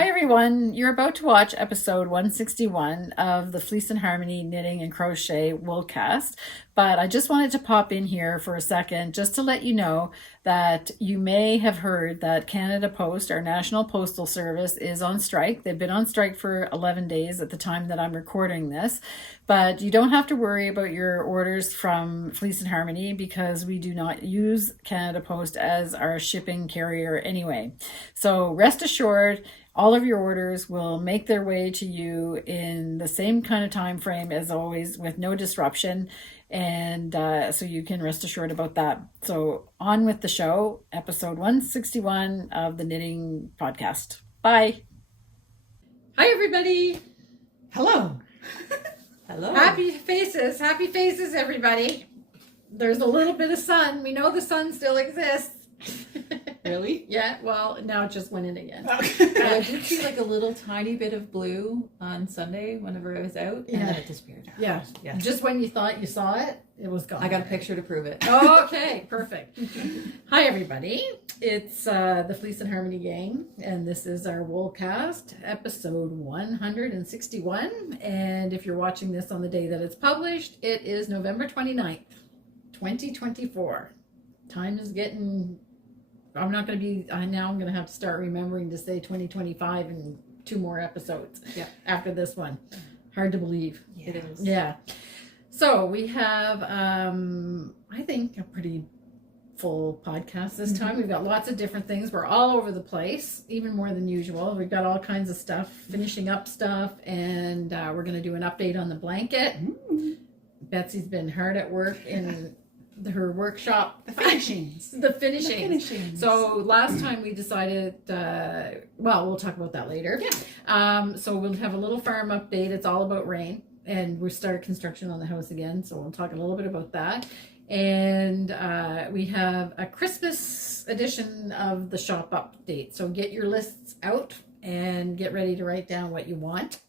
Hi everyone, you're about to watch episode 161 of the Fleece and Harmony Knitting and Crochet Woolcast, but I just wanted to pop in here for a second just to let you know that you may have heard that Canada Post, our National Postal Service, is on strike. They've been on strike for 11 days at the time that I'm recording this, but you don't have to worry about your orders from Fleece and Harmony because we do not use Canada Post as our shipping carrier anyway. So rest assured, all of your orders will make their way to you in the same kind of time frame as always with no disruption. And so you can rest assured about that. So on with the show, episode 161 of the Knitting Podcast. Bye. Hi, everybody. Hello. Hello. Happy faces, everybody. There's a little bit of sun. We know the sun still exists. Really? Yeah, well, now it just went in again. I did see like a little tiny bit of blue on Sunday whenever I was out, and then it disappeared. Yeah. Just when you thought you saw it, it was gone. I got a picture to prove it. Okay, perfect. Hi, everybody. It's the Fleece and Harmony gang, and this is our Woolcast, episode 161. And if you're watching this on the day that it's published, it is November 29th, 2024. Time is getting... I'm not going to be, now I'm going to have to start remembering to say 2025 in 2 more episodes after this one. Hard to believe. It is. Yeah. So we have, I think, a pretty full podcast this time. We've got lots of different things. We're all over the place, even more than usual. We've got all kinds of stuff, finishing up stuff, and we're going to do an update on the blanket. Betsy's been hard at work in her workshop. The finishings. The finishings. So last time we decided, well, we'll talk about that later. Yeah. So we'll have a little farm update. It's all about rain. And we started construction on the house again. So we'll talk a little bit about that. And we have a Christmas edition of the shop update. So get your lists out and get ready to write down what you want.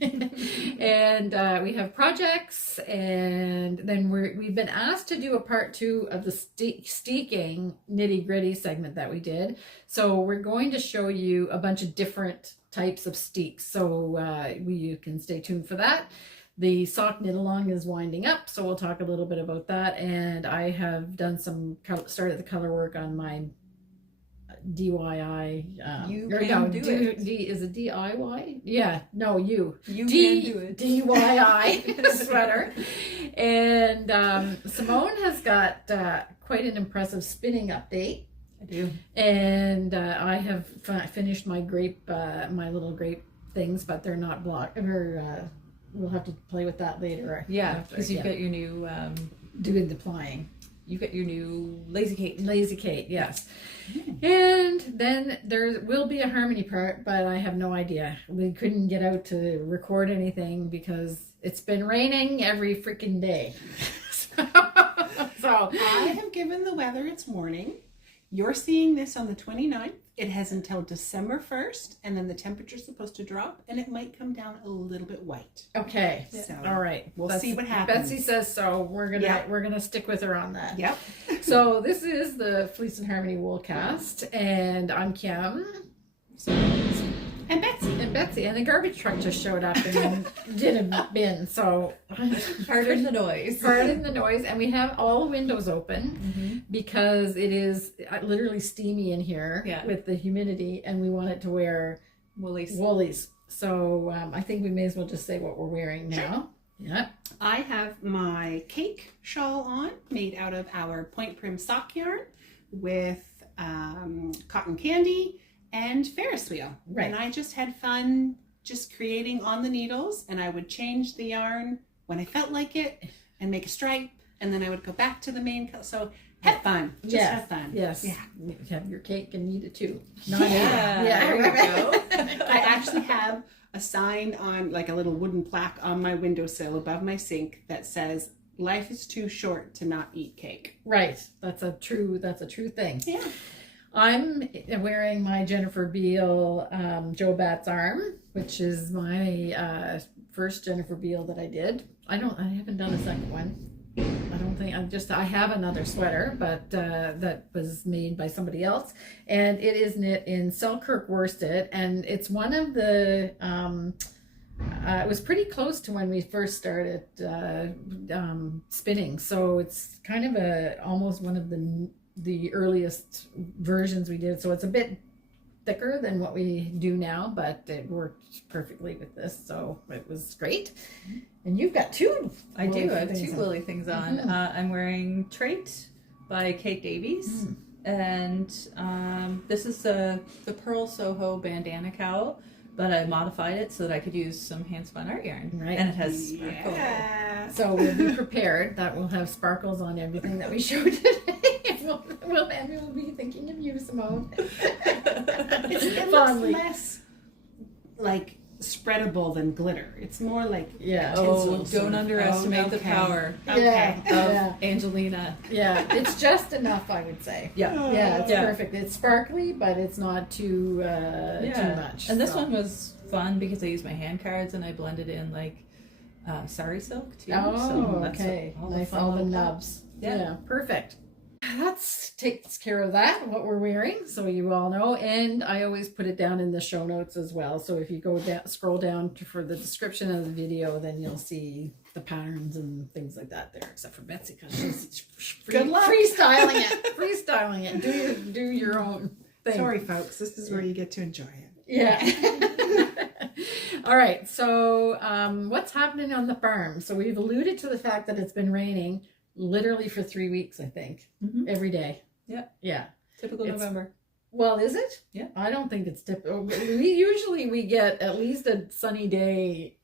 And we have projects, and then we've been asked to do a part 2 of the Steeking nitty gritty segment that we did. So we're going to show you a bunch of different types of steeks. So you can stay tuned for that. The sock knit along is winding up, so we'll talk a little bit about that. And I have done started the color work on my DIY. You can do it. Is it DIY? Yeah, no, you can do it. DIY sweater. And Simone has got quite an impressive spinning update. I do. And I have finished my my little grape things, but they're not blocked. We'll have to play with that later. Yeah, because you've got your new doing the plying. You've got your new Lazy Kate. Yes. And then there will be a harmony part, but I have no idea. We couldn't get out to record anything because it's been raining every freaking day. So I have given the weather its warning. You're seeing this on the 29th. It has until December 1st, and then the temperature's supposed to drop, and it might come down a little bit white. Okay. So all right. We'll see what happens. Betsy says so. We're gonna stick with her on that. Yep. So this is the Fleece and Harmony Woolcast, and I'm Kim. And Betsy. And the garbage truck just showed up and did a bin. So Pardon the noise. And we have all the windows open because it is literally steamy in here with the humidity, and we want it to wear woolies. So I think we may as well just say what we're wearing now. Sure. Yeah. I have my cake shawl on, made out of our point prim sock yarn with cotton candy and Ferris wheel. Right. And I just had fun just creating on the needles, and I would change the yarn when I felt like it and make a stripe, and then I would go back to the main color. So have fun. Just have fun. Yes. Yeah. You have your cake and eat it too. There we go. I actually have a sign on, like a little wooden plaque on my windowsill above my sink that says, "Life is too short to not eat cake." Right. That's a true thing. Yeah. I'm wearing my Jennifer Beale Joe Batt's arm, which is my first Jennifer Beale that I did. I haven't done a second one. I don't think I have another sweater, but that was made by somebody else, and it is knit in Selkirk worsted, and it's one of the it was pretty close to when we first started spinning, so it's kind of almost one of the earliest versions we did. So it's a bit thicker than what we do now, but it worked perfectly with this, so it was great. And you've got two. I do. I have two woolly things on. I'm wearing Treit by Kate Davies, and this is the Pearl Soho bandana cowl, but I modified it so that I could use some hand spun art yarn. Right. And it has sparkle. Yeah. So we'll be prepared that we'll have sparkles on everything that we show today. we'll be thinking of you, Simone. It Fondly. looks less like spreadable than glitter. It's more like Yeah. Oh, don't underestimate the okay. power Okay. of Yeah. Angelina. Yeah, it's just enough, I would say. Yeah. Yeah, it's Yeah. perfect. It's sparkly, but it's not too much. And this so. one was fun because I used my hand cards and I blended in like sari silk too. Oh, so that's okay. all Nice, fun all the little nubs. Yeah. Yeah, perfect. That takes care of that, what we're wearing, so you all know. And I always put it down in the show notes as well. So if you go down, scroll down for the description of the video, then you'll see the patterns and things like that there, except for Betsy, because she's Good luck. freestyling it. Freestyling it. Do your own thing. Sorry, folks. This is where you get to enjoy it. Yeah. All right. So what's happening on the farm? So we've alluded to the fact that it's been raining literally for 3 weeks, I think, every day. Yep. Yeah. Typical It's- November. Well, is it? Yeah. I don't think it's typical. We get at least a sunny day.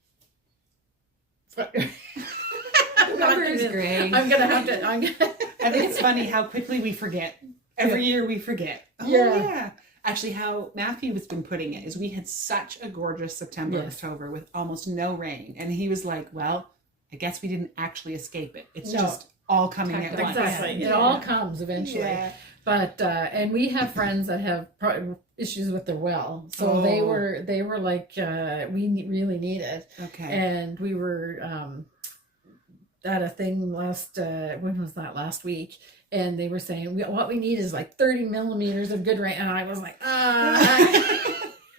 November is great. I'm gonna have to. I think it's funny how quickly we forget. Every year we forget. Oh, Yeah. yeah. Actually, how Matthew has been putting it is we had such a gorgeous September, Yes. October with almost no rain. And he was like, well, I guess we didn't actually escape it. It's No. just all coming at once. Exactly. Yeah. It all comes eventually. Yeah. But and we have friends that have issues with their well, so they Oh. were like really need it, Okay. and we were at a thing when was that, last week, and they were saying what we need is like 30 millimeters of good rain, and I was like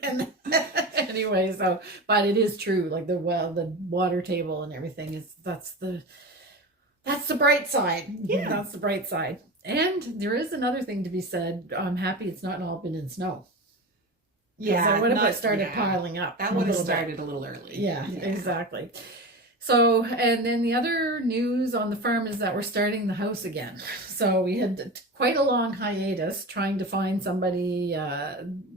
and anyway, so but it is true, like the water table and everything is that's the bright side. Yeah. That's the bright side. And there is another thing to be said. I'm happy it's not all been in snow. Yeah. I would have not- started yeah. piling up. That a would have little bit. started a little early. Yeah, exactly. So, and then the other news on the farm is that we're starting the house again. So we had quite a long hiatus trying to find somebody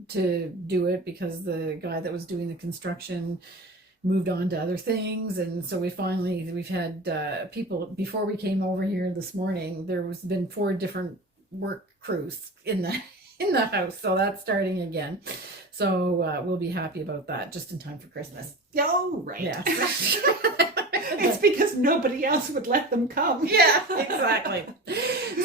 to do it because the guy that was doing the construction moved on to other things, and so we've had people. Before we came over here this morning, there's been 4 different work crews in the house, so that's starting again. So we'll be happy about that, just in time for Christmas. Oh, right. Yeah. It's because nobody else would let them come. Yeah, exactly.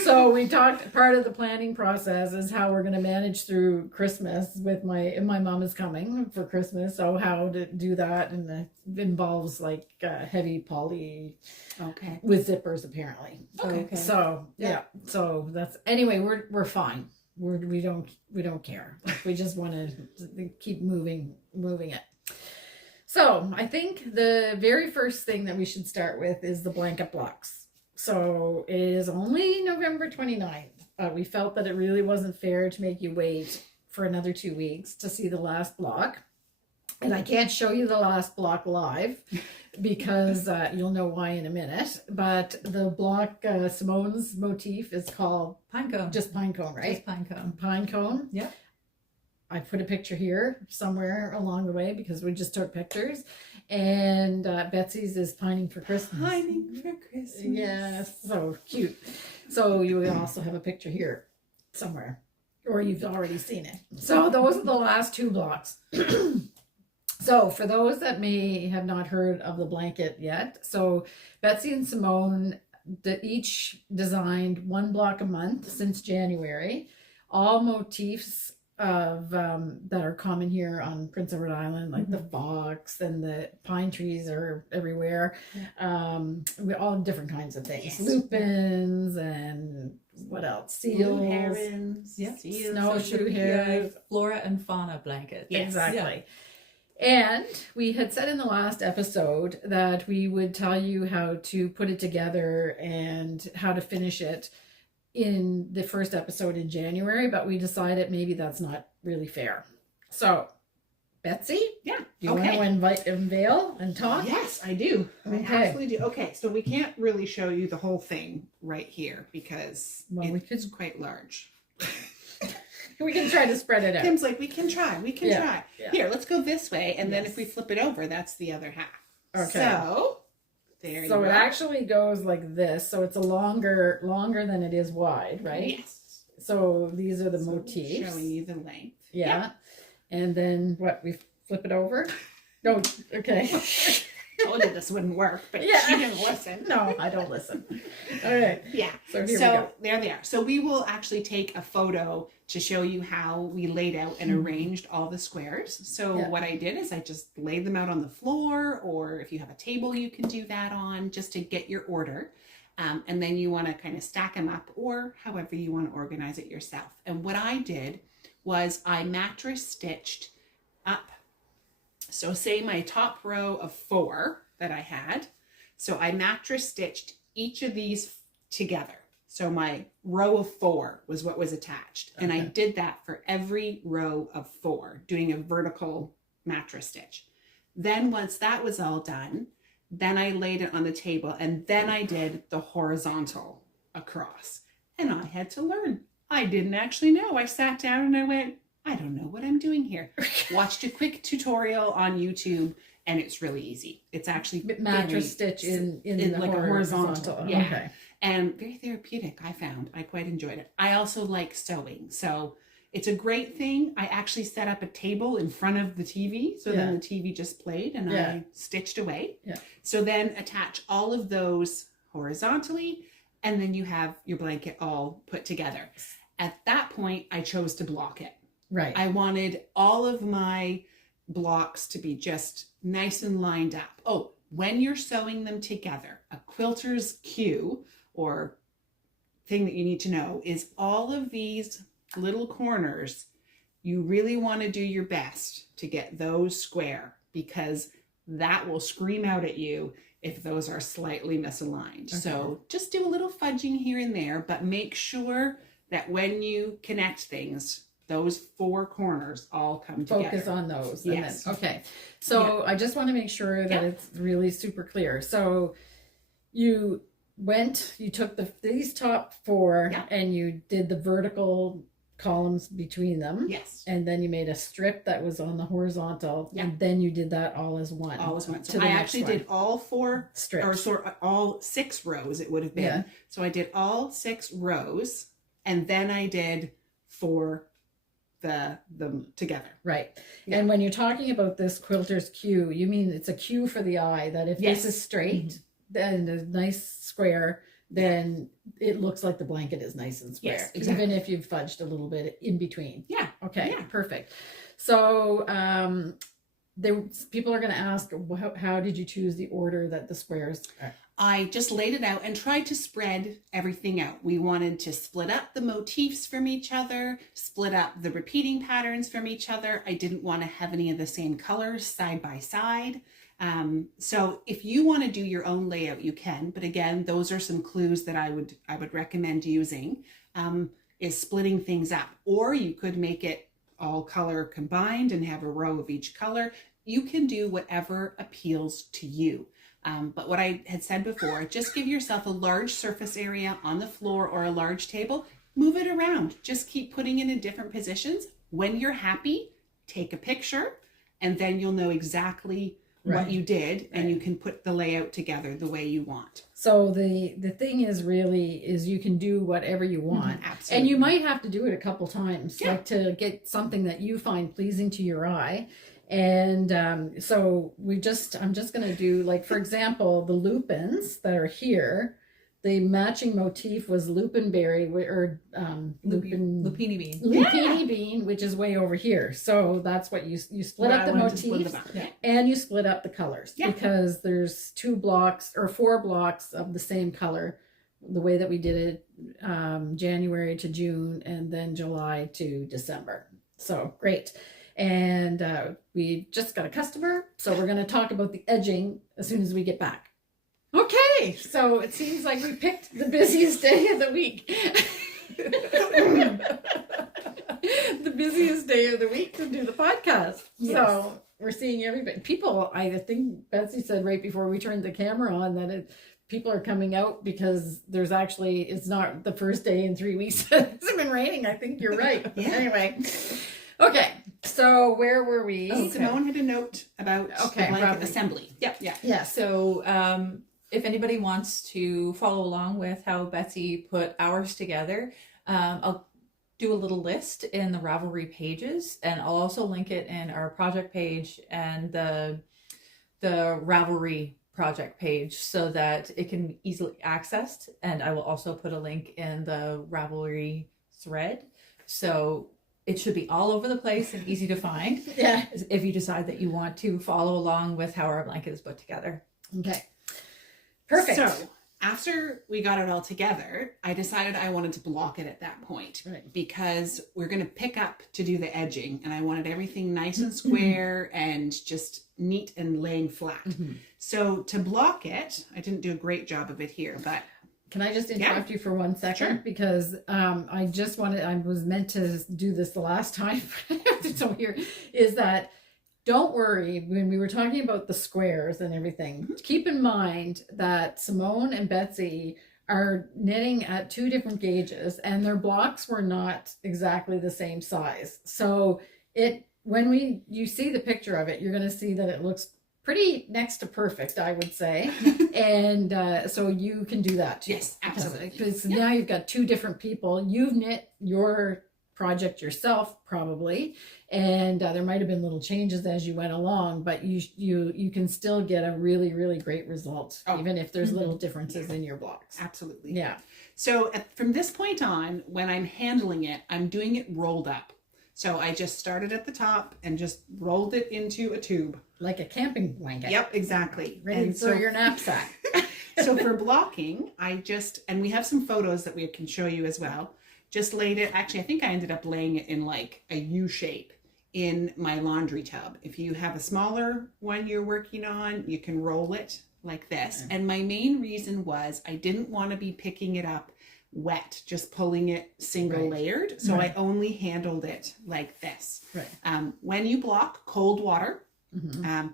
So we talked, part of the planning process is how we're going to manage through Christmas with my mom is coming for Christmas. So how to do that, and it involves like heavy poly Okay. with zippers apparently. Okay. So yeah. So that's, anyway, we're fine. We don't care. Like, we just want to keep moving it. So I think the very first thing that we should start with is the blanket blocks. So it is only November 29th. We felt that it really wasn't fair to make you wait for another 2 weeks to see the last block. And I can't show you the last block live because you'll know why in a minute. But the block, Simone's motif is called Pinecone. just pinecone, right? Just pinecone. Pinecone. Yeah. I put a picture here somewhere along the way because we just took pictures. And Betsy's is pining for Christmas. Pining for Christmas. Yes, so cute. So you will also have a picture here somewhere, or you've already seen it. So those are the last 2 blocks. So for those that may have not heard of the blanket yet, so Betsy and Simone each designed 1 block a month since January. All motifs of that are common here on Prince Edward Island, like the fox and the pine trees are everywhere. We all different kinds of things, Yes. lupins and what else? Seals, Blue herons, Yep. seals. snowshoe hares. Flora and fauna blanket. Yes. Exactly. And we had said in the last episode that we would tell you how to put it together and how to finish it in the first episode in January, but we decided maybe that's not really fair. So, Betsy, Yeah. do you want to unveil and talk? Yes, I do. I Okay. absolutely do. Okay, so we can't really show you the whole thing right here because Well, it's quite large. We can try to spread it out. Kim's like, we can try. Yeah, yeah. Here, let's go this way, and then Yes. if we flip it over, that's the other half. Okay. So there So you it go. actually goes like this. So it's a longer than it is wide, right? Yes. So these are the So motifs. showing you the length. Yeah. And then what? We flip it over? No. Okay. Told you this wouldn't work, but Yeah. she didn't listen. No, I don't listen. All right. Yeah. So here we So go. there they are. So we will actually take a photo to show you how we laid out and arranged all the squares. So Yeah. what I did is I just laid them out on the floor, or if you have a table, you can do that on, just to get your order. And then you want to kind of stack them up, or however you want to organize it yourself. And what I did was I mattress stitched up. So say my top row of 4 that I had. So I mattress stitched each of these together. So my row of 4 was what was attached. And I Okay. did that for every row of 4, doing a vertical mattress stitch. Then once that was all done, then I laid it on the table, and then I did the horizontal across. And I had to learn. I didn't actually know. I sat down and I went, I don't know what I'm doing here. Watched a quick tutorial on YouTube, and it's really easy. It's actually Mattress very- stitch in the like a horizontal. Yeah. Okay. And very therapeutic, I found. I quite enjoyed it. I also like sewing, so it's a great thing. I actually set up a table in front of the TV, so then the TV just played, and Yeah. I stitched away. Yeah. So then attach all of those horizontally, and then you have your blanket all put together. At that point, I chose to block it. Right. I wanted all of my blocks to be just nice and lined up. Oh, when you're sewing them together, a quilter's cue or thing that you need to know is all of these little corners, you really want to do your best to get those square, because that will scream out at you if those are slightly misaligned. Okay. So just do a little fudging here and there, but make sure that when you connect things, those 4 corners all come together. Focus on those. Yes. And then, okay. So I just want to make sure that Yeah. it's really super clear. So you took these top 4 Yeah. and you did the vertical columns between them. Yes. And then you made a strip that was on the horizontal. Yeah. And then you did that all as one. All as one. to So the I next actually one. did all 4 strips. or sort of all 6 rows it would have been. Yeah. So I did all 6 rows, and then I did 4 them together. Right. Yeah. And when you're talking about this quilter's cue, you mean it's a cue for the eye that if Yes. this is straight and a nice square, then it looks like the blanket is nice and square. Yes, exactly. Even if you've fudged a little bit in between. Yeah. Okay, Yeah. perfect. So people are going to ask, how did you choose the order that the squares are? I just laid it out and tried to spread everything out. We wanted to split up the motifs from each other, split up the repeating patterns from each other. I didn't want to have any of the same colors side by side. So if you want to do your own layout, you can. But again, those are some clues that I would recommend using, is splitting things up. Or you could make it all color combined and have a row of each color. You can do whatever appeals to you. But what I had said before, just give yourself a large surface area on the floor or a large table, move it around. Just keep putting it in different positions. When you're happy, take a picture, and then you'll know exactly Right. what you did, and you can put the layout together the way you want. So the thing is you can do whatever you want. Absolutely. And you might have to do it a couple times, Yeah. like to get something that you find pleasing to your eye. And so I'm just going to do, like, for example, the lupins that are here, the matching motif was lupinberry or Lupini bean. lupini bean, which is way over here. So that's what you split up the motifs and you split up the colors because there's 2 blocks or 4 blocks of the same color. The way that we did it, January to June and then July to December. So great. And we just got a customer, so we're going to talk about the edging as soon as we get back. Okay, so it seems like we picked the busiest day of the week. The busiest day of the week to do the podcast. Yes. So we're seeing everybody. People, I think Betsy said right before we turned the camera on that people are coming out because there's actually, it's not the first day in 3 weeks. It's been raining. I think you're right. Anyway. Okay. So where were we? Oh, Simone had a note about the blanket assembly. Yep. Yeah. So if anybody wants to follow along with how Betsy put ours together, I'll do a little list in the Ravelry pages, and I'll also link it in our project page and the Ravelry project page so that it can easily accessed. And I will also put a link in the Ravelry thread. So it should be all over the place and easy to find. Yeah. If you decide that you want to follow along with how our blanket is put together. Okay. Perfect. So after we got it all together, I decided I wanted to block it at that point because we're going to pick up to do the edging, and I wanted everything nice and square and just neat and laying flat. So to block it, I didn't do a great job of it here, but can I just interrupt you for 1 second? Sure. Because I was meant to do this the last time. So here is that, don't worry, when we were talking about the squares and everything, keep in mind that Simone and Betsy are knitting at 2 different gauges and their blocks were not exactly the same size. So when you see the picture of it, you're going to see that it looks pretty next to perfect, I would say. And so you can do that too. Yes, absolutely. Because now you've got 2 different people. You've knit your project yourself probably, and there might have been little changes as you went along, but you can still get a really, really great result, even if there's little differences in your blocks. Absolutely. Yeah. So from this point on, when I'm handling it, I'm doing it rolled up. So I just started at the top and just rolled it into a tube. Like a camping blanket. Yep, exactly. Ready for your knapsack. So for blocking, and we have some photos that we can show you as well, just laid it. Actually, I think I ended up laying it in like a U shape in my laundry tub. If you have a smaller one you're working on, you can roll it like this. Okay. And my main reason was I didn't want to be picking it up wet, just pulling it single layered. So I only handled it like this. Right. When you block, cold water,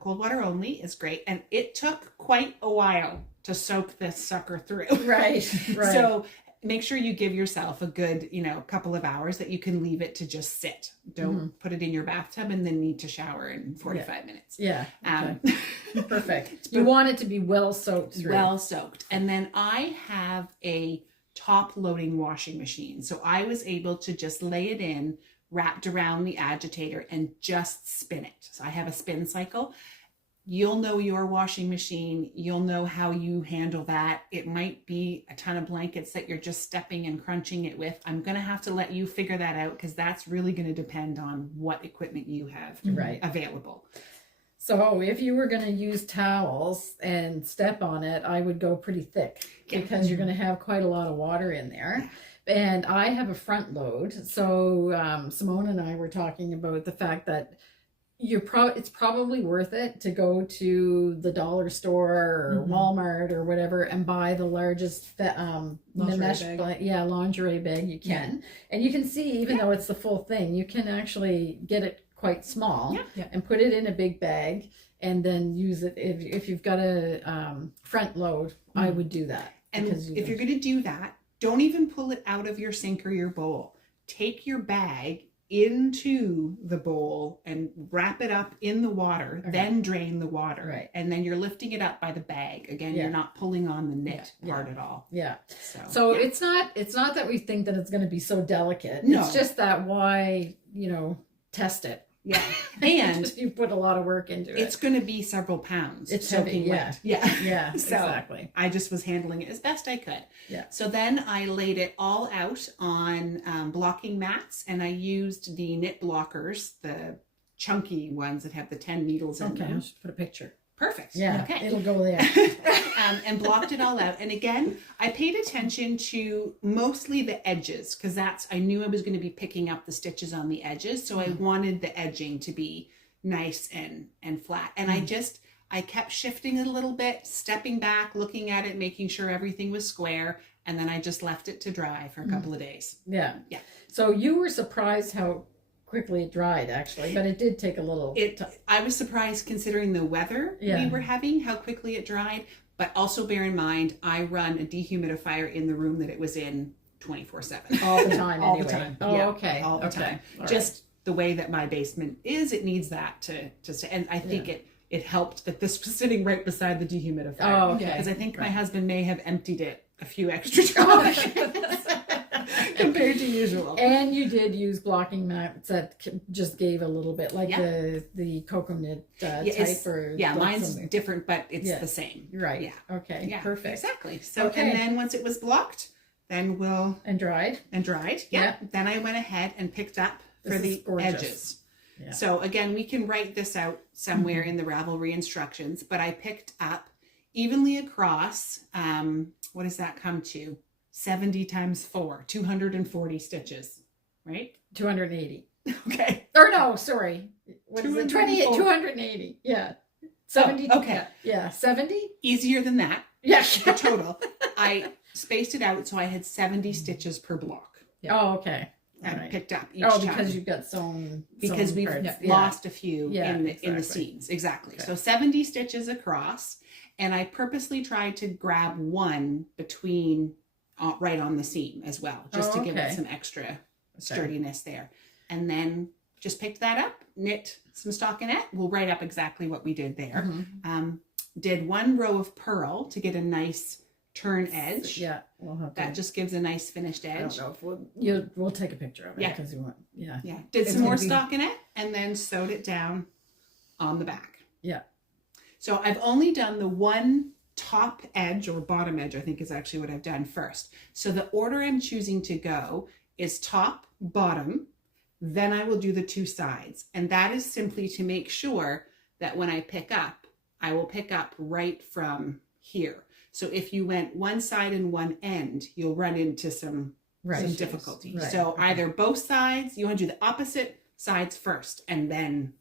cold water only is great. And it took quite a while to soak this sucker through. Right. So make sure you give yourself a good, couple of hours that you can leave it to just sit. Don't put it in your bathtub and then need to shower in 45 minutes. Yeah. Okay. Perfect. You want it to be well soaked through. Well soaked. And then I have a top loading washing machine. So I was able to just lay it in, wrapped around the agitator and just spin it. So I have a spin cycle. You'll know your washing machine. You'll know how you handle that. It might be a ton of blankets that you're just stepping and crunching it with. I'm going to have to let you figure that out because that's really going to depend on what equipment you have available. So if you were going to use towels and step on it, I would go pretty thick because you're going to have quite a lot of water in there. And I have a front load. So Simone and I were talking about the fact that it's probably worth it to go to the dollar store or Walmart or whatever and buy the largest lingerie bag you can. And you can see, even though it's the full thing, you can actually get it quite small and put it in a big bag and then use it. If you've got a front load, I would do that. And if you're going to do that, don't even pull it out of your sink or your bowl. Take your bag into the bowl and wrap it up in the water, then drain the water. Right. And then you're lifting it up by the bag. Again, you're not pulling on the knit part at all. Yeah. So it's not that we think that it's going to be so delicate. No. It's just that why, test it. Yeah. And you put a lot of work into it. it's going to be several pounds. It's heavy, soaking yeah. wet. Yeah. Yeah, So exactly. I just was handling it as best I could. Yeah. So then I laid it all out on blocking mats, and I used the knit blockers, the chunky ones that have the 10 needles in Okay, them. I'll just put a picture. Perfect. Yeah, Okay. it'll go there. And blocked it all out. And again, I paid attention to mostly the edges, because I knew I was going to be picking up the stitches on the edges. So I wanted the edging to be nice and flat. And I kept shifting it a little bit, stepping back, looking at it, making sure everything was square. And then I just left it to dry for a couple of days. Yeah. Yeah. So you were surprised how quickly it dried, actually, but it did take a little I was surprised considering the weather we were having, how quickly it dried. But also bear in mind, I run a dehumidifier in the room that it was in 24/7. all the time. All anyway. the time. Oh, Yeah, okay. all the okay. time. All Just the way that my basement is, it needs that to stay. And I think it helped that this was sitting right beside the dehumidifier. Oh, okay. Because I think my husband may have emptied it a few extra times compared to usual. And you did use blocking mats that just gave a little bit, like Yeah. the cocoa knit type. Or mine's something. different, but it's Yeah. the same. Right. Yeah. Okay. Yeah. Perfect. Exactly. So Okay. and then once it was blocked, then And dried. dried. Yeah. Then I went ahead and picked up for This is the gorgeous. edges. Yeah. So again, we can write this out somewhere in the Ravelry instructions, but I picked up evenly across, what does that come to? 70 times 4, 240 stitches, right? 280. Okay. Or no, sorry. What is it? 204. 280. Yeah. 70. okay. Yeah. 70? Easier than that, Yeah. the total. I spaced it out so I had 70 stitches per block. Oh, okay. All I right. picked up each Oh, time. because you've got sewn. Because we've parts. lost a few Yeah, in the exactly. seams. Exactly. Okay. So 70 stitches across, and I purposely tried to grab one between right on the seam as well, just to give it some extra sturdiness there. And then just picked that up, knit some stockinette. We'll write up exactly what we did there. Mm-hmm. Did one row of purl to get a nice turn edge. Yeah, we'll have That just gives a nice finished I edge. don't know if we'll take a picture of it because you want. Yeah. Yeah. Did It's some more gonna be- stockinette and then sewed it down on the back. Yeah. So I've only done the one top edge or bottom edge, I think is actually what I've done first. So the order I'm choosing to go is top, bottom, then I will do the two sides. And that is simply to make sure that when I pick up, I will pick up right from here. So if you went one side and one end, you'll run into some difficulty. Right. So either both sides, you want to do the opposite sides first and then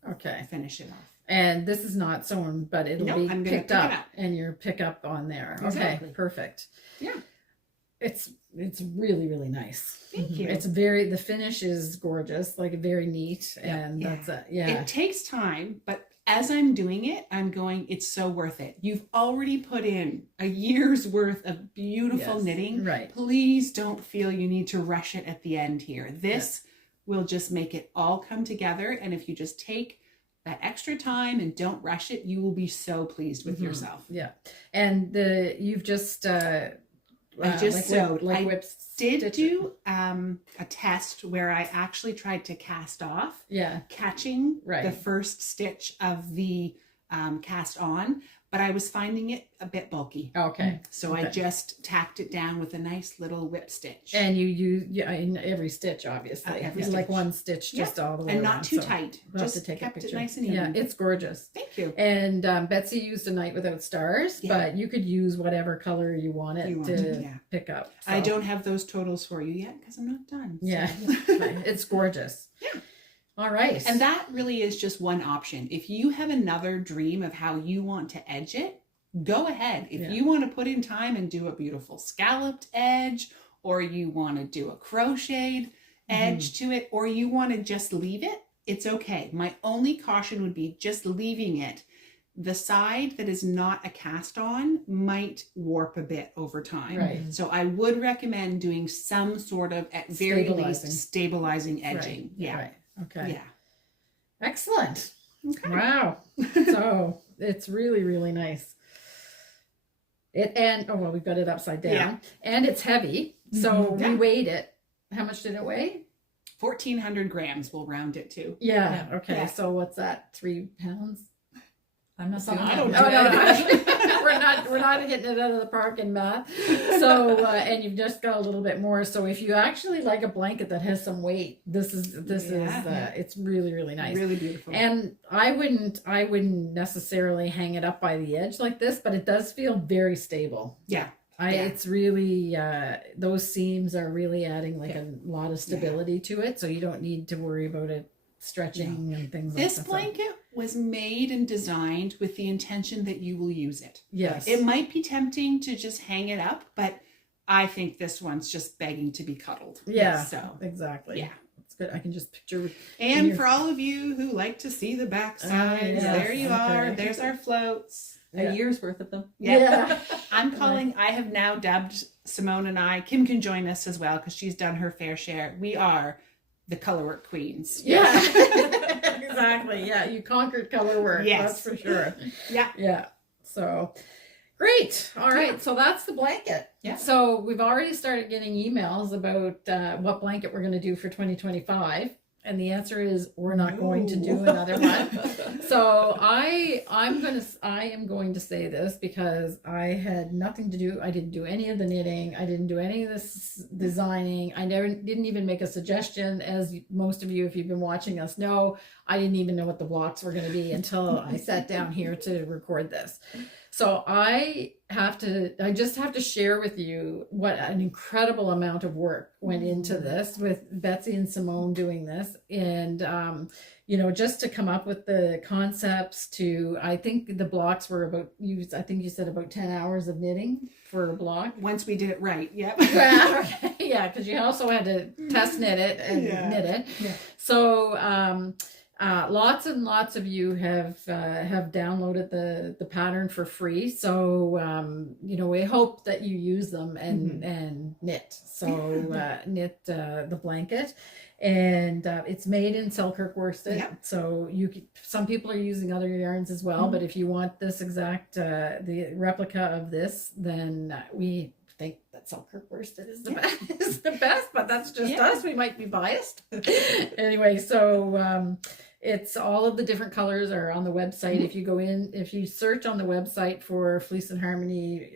finish it off. And this is not sewn, but it'll be I'm gonna picked pick it up, up. and your pick up on there. Exactly. Okay, perfect. Yeah. It's really, really nice. Thank you. It's the finish is gorgeous, like very neat. And that's it. Yeah. It takes time, but as I'm doing it, I'm going, it's so worth it. You've already put in a year's worth of beautiful knitting. Right. Please don't feel you need to rush it at the end here. This will just make it all come together. And if you just take that extra time and don't rush it, you will be so pleased with yourself. Yeah. And you've just I just sewed. like I whip did stitch do a test where I actually tried to cast off, catching the first stitch of the cast on, but I was finding it a bit bulky. Okay. So I just tacked it down with a nice little whip stitch. And you use in every stitch, obviously. Every Like stitch. one stitch just all the way and around, not too so tight. we'll have Just to take kept a it picture. nice and even. Yeah, it's gorgeous. Thank you. And Betsy used a Night Without Stars, but you could use whatever color you wanted to pick up. So. I don't have those totals for you yet because I'm not done. So. Yeah, it's gorgeous. Yeah. All right. And that really is just one option. If you have another dream of how you want to edge it, go ahead. If you want to put in time and do a beautiful scalloped edge, or you want to do a crocheted edge to it, or you want to just leave it, it's okay. My only caution would be just leaving it. The side that is not a cast on might warp a bit over time. Right. So I would recommend doing some sort of, at very least, stabilizing edging. Right. Yeah. Right. Okay. Yeah. Excellent. Okay. Wow. So it's really, really nice. We've got it upside down, and it's heavy. So we weighed it. How much did it weigh? 1,400 grams, we'll round it to. Yeah. Okay. Yeah. So what's that? 3 pounds? I'm not Something. doing I don't that. know. No, we're not hitting it out of the park in math. So and you've just got a little bit more. So if you actually like a blanket that has some weight, this is it's really, really nice. Really beautiful. And I wouldn't necessarily hang it up by the edge like this, but it does feel very stable. Yeah. It's really those seams are really adding like a lot of stability to it, so you don't need to worry about it stretching and things like that. This blanket was made and designed with the intention that you will use it. Yes. It might be tempting to just hang it up, but I think this one's just begging to be cuddled. Yeah. So exactly. yeah. It's good. I can just picture. And for all of you who like to see the back sides, yes, there you are. okay. There's our floats. A year's worth of them. Yeah. I'm calling, I have now dubbed Simone and I, Kim can join us as well because she's done her fair share. We are the colorwork queens. Yeah. Exactly. Yeah. You conquered color work. Yes. That's for sure. Yeah. Yeah. So great. All right. So that's the blanket. Yeah. So we've already started getting emails about what blanket we're going to do for 2025. And the answer is we're not going to do another one. So I am going to say this because I had nothing to do. I didn't do any of the knitting. I didn't do any of this designing. I didn't even make a suggestion, as most of you, if you've been watching us, know. I didn't even know what the blocks were going to be until I sat down here to record this. So I just have to share with you what an incredible amount of work went into this with Betsy and Simone doing this. And, just to come up with the concepts I think the blocks were I think you said about 10 hours of knitting for a block. Once we did it right. Yep. Yeah, because you also had to test knit it and knit it. Yeah. So, lots and lots of you have downloaded the pattern for free. So we hope that you use them and knit. So knit the blanket, and it's made in Selkirk worsted. Yep. So some people are using other yarns as well, but if you want this exact the replica of this, then we think that Selkirk worsted is the best, but that's just us. We might be biased. Anyway, so it's all of the different colors are on the website. If you search on the website for Fleece and Harmony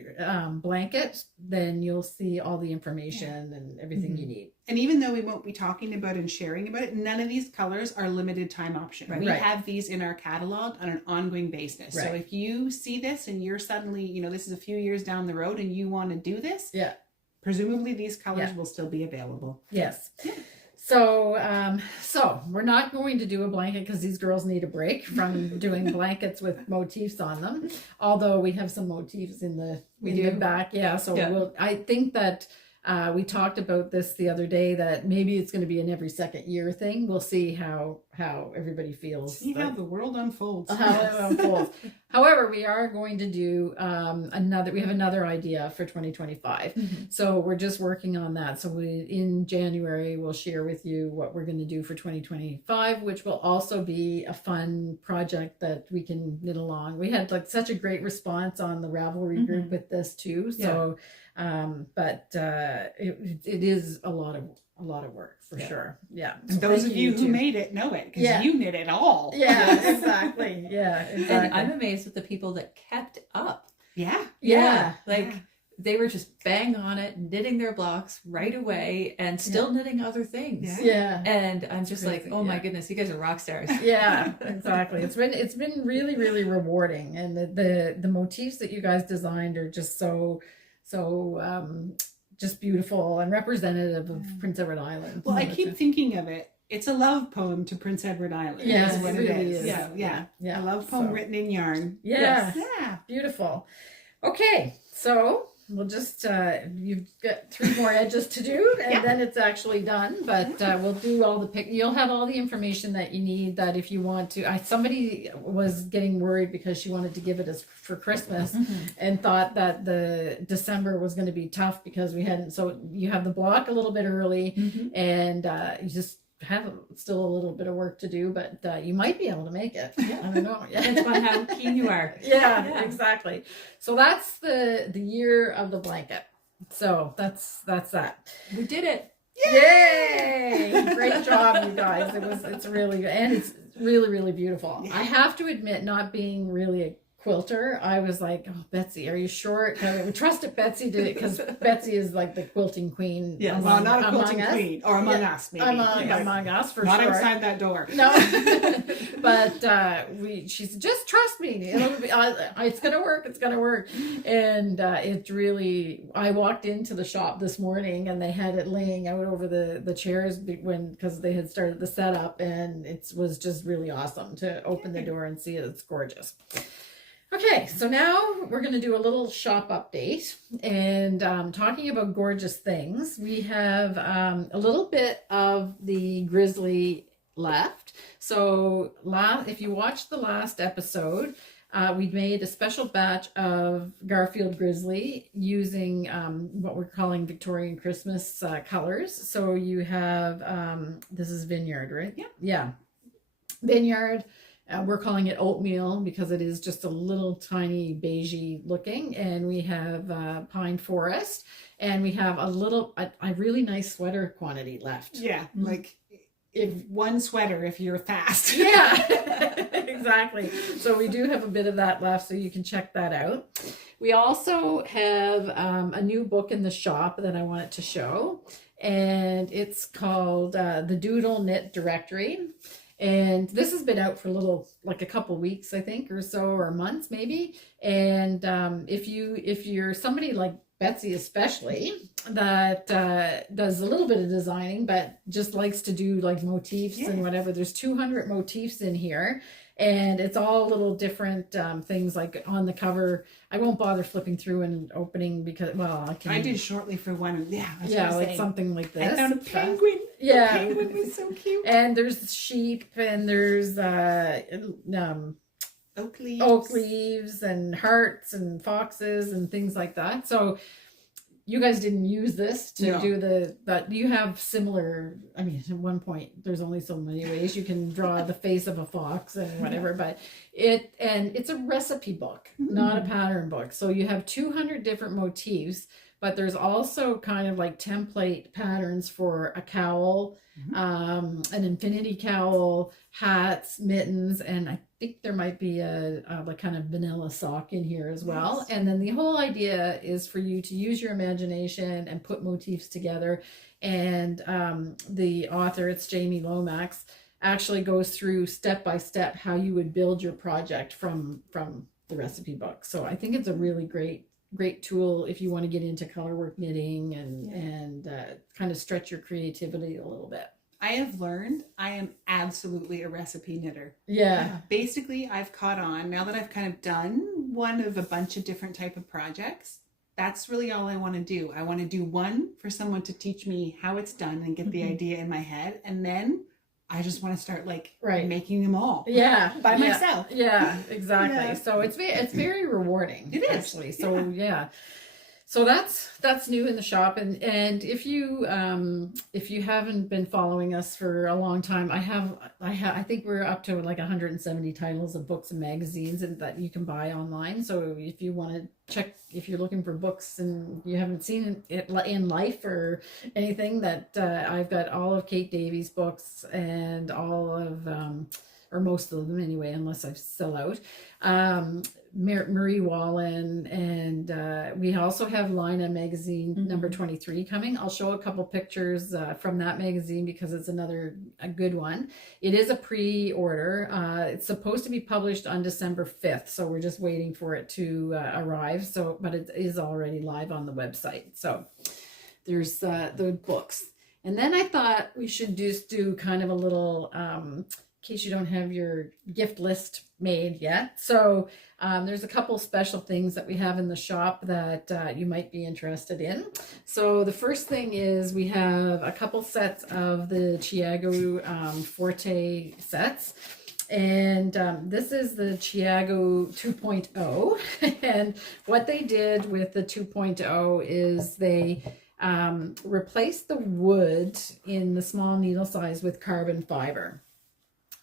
blanket, then you'll see all the information and everything you need. And even though we won't be talking about and sharing about it, none of these colors are limited time option. Right. We have these in our catalog on an ongoing basis. Right. So if you see this and you're suddenly, this is a few years down the road and you want to do this, presumably these colors will still be available. Yes. So we're not going to do a blanket because these girls need a break from doing blankets with motifs on them. Although we have some motifs in the back. Yeah. So I think that we talked about this the other day, that maybe it's going to be an every second year thing. We'll see how everybody feels. See how the world unfolds. However, we are going to do we have another idea for 2025. So we're just working on that. So in January, we'll share with you what we're going to do for 2025, which will also be a fun project that we can knit along. We had such a great response on the Ravelry group with this too. So, but it is a lot of work for sure. Yeah. And those of you who made it know it because you knit it all. Yeah, exactly. Yeah, exactly. And I'm amazed with the people that kept up. Yeah. They were just bang on it, knitting their blocks right away and still knitting other things. Yeah. And I'm just crazy. like, oh my goodness, you guys are rock stars. Yeah, exactly. It's been really, really rewarding. And the motifs that you guys designed are just so just beautiful and representative of Prince Edward Island. Well, I keep thinking of it. It's a love poem to Prince Edward Island. Yeah, is what it really is. is. Yeah. A love poem written in yarn. Yeah. Yeah. Beautiful. Okay, so we'll just you've got 3 more edges to do, and then it's actually done. But we'll do all the you'll have all the information that you need. That if you want to, somebody was getting worried because she wanted to give it as for Christmas, and thought that the December was going to be tough because we hadn't. So you have the block a little bit early, and you just have still a little bit of work to do, but you might be able to make it. I don't know. It's about how keen you are. Yeah, exactly. So that's the year of the blanket. So that's that. We did it. Yay! Great job, you guys. It's really good. And it's really, really beautiful. Yeah. I have to admit, not being really a quilter, I was like, oh, Betsy, are you sure? We trusted Betsy to, because Betsy is like the quilting queen. Yeah, well, not a quilting queen, or among us, maybe. Among us, for not sure. Not inside that door. No, but she said, just trust me. It's gonna work. It's gonna work. And it really. I walked into the shop this morning, and they had it laying out over the chairs because they had started the setup, and it was just really awesome to open the door and see it. It's gorgeous. Okay, so now we're going to do a little shop update, and talking about gorgeous things. We have a little bit of the grizzly left. So if you watched the last episode, we made a special batch of Garfield Grizzly using what we're calling Victorian Christmas colors. So you have, this is Vineyard, right? Yeah. Yeah. Vineyard. We're calling it oatmeal because it is just a little tiny beigey looking. And we have Pine Forest, and we have a really nice sweater quantity left. Yeah, like if one sweater if you're fast. Yeah, exactly. So we do have a bit of that left, so you can check that out. We also have a new book in the shop that I wanted to show, and it's called The Doodle Knit Directory. And this has been out for a couple weeks, I think, or so, or months maybe. And if you're somebody like Betsy, especially, that does a little bit of designing, but just likes to do like motifs and whatever, there's 200 motifs in here. And it's all little different things, like on the cover. I won't bother flipping through and opening because, well, I did shortly for one. Yeah, like something like this. I found a penguin. Yeah. The penguin was so cute. And there's sheep, and there's oak leaves and hearts and foxes and things like that. So you guys didn't use this to do but you have similar, I mean, at one point there's only so many ways you can draw the face of a fox and whatever, but it's a recipe book, not a pattern book. So you have 200 different motifs, but there's also kind of like template patterns for a cowl, an infinity cowl, hats, mittens, and I think there might be a like kind of vanilla sock in here as well. Yes. And then the whole idea is for you to use your imagination and put motifs together. And the author, it's Jamie Lomax, actually goes through step by step how you would build your project from the recipe book. So I think it's a really great tool if you want to get into colorwork knitting and kind of stretch your creativity a little bit. I have learned I am absolutely a recipe knitter. Yeah. Basically, I've caught on now that I've kind of done one of a bunch of different type of projects. That's really all I want to do. I want to do one for someone to teach me how it's done and get the idea in my head. And then I just want to start making them all. Yeah. By myself. Yeah, exactly. Yeah. So it's very rewarding. It is. Actually. So yeah. So that's new in the shop, and if you haven't been following us for a long time, I think we're up to like 170 titles of books and magazines and that you can buy online. So if you want to check, if you're looking for books and you haven't seen it in life or anything, that I've got all of Kate Davies' books and all of or most of them anyway, unless I sell out. Marie Wallen, and we also have Lina magazine number 23 coming. I'll show a couple pictures from that magazine because it's a good one. It is a pre-order. It's supposed to be published on December 5th, so we're just waiting for it to arrive. But it is already live on the website. So there's the books. And then I thought we should just do kind of a little, in case you don't have your gift list made yet. So there's a couple special things that we have in the shop that you might be interested in. So the first thing is we have a couple sets of the Chiago Forte sets. And this is the Chiago 2.0. And what they did with the 2.0 is they replaced the wood in the small needle size with carbon fiber.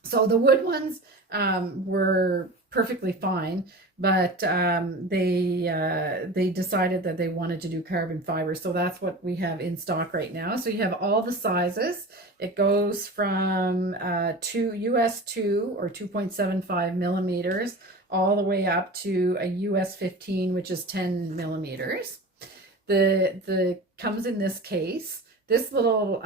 So the wood ones were perfectly fine, but they decided that they wanted to do carbon fiber, so that's what we have in stock right now. So you have all the sizes. It goes from US 2 or 2.75 millimeters all the way up to a US 15, which is 10 millimeters. The comes in this case. This little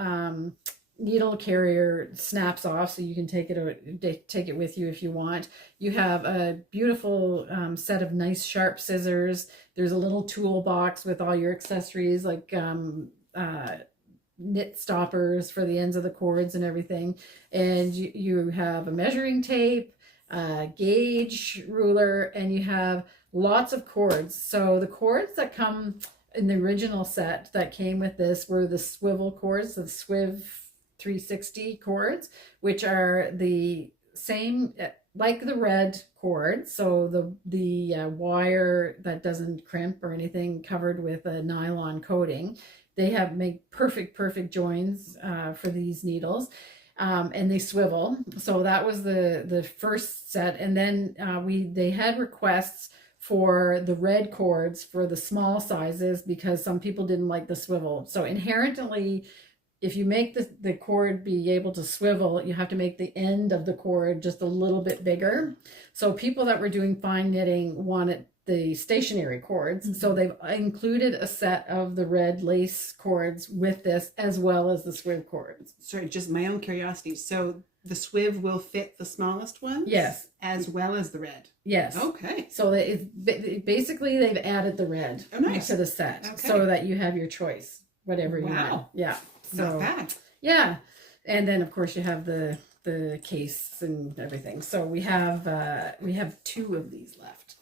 needle carrier snaps off, so you can take it with you if you want. You have a beautiful set of nice sharp scissors. There's a little toolbox with all your accessories, like knit stoppers for the ends of the cords and everything. And you have a measuring tape, gauge ruler, and you have lots of cords. So the cords that come in the original set that came with this were the swivel cords, the Swiv 360 cords, which are the same like the red cord. So the wire that doesn't crimp or anything, covered with a nylon coating. They make perfect joins for these needles, and they swivel. So that was the first set, and then they had requests for the red cords for the small sizes because some people didn't like the swivel. So inherently, if you make the cord be able to swivel, you have to make the end of the cord just a little bit bigger. So people that were doing fine knitting wanted the stationary cords. Mm-hmm. So they've included a set of the red lace cords with this, as well as the swiv cords. Sorry, just my own curiosity. So the swiv will fit the smallest ones? Yes. As well as the red? Yes. Okay. So basically they've added the red to the set, so that you have your choice, whatever you want. Yeah. So, not bad. Yeah. And then of course you have the case and everything. So we have 2 of these left.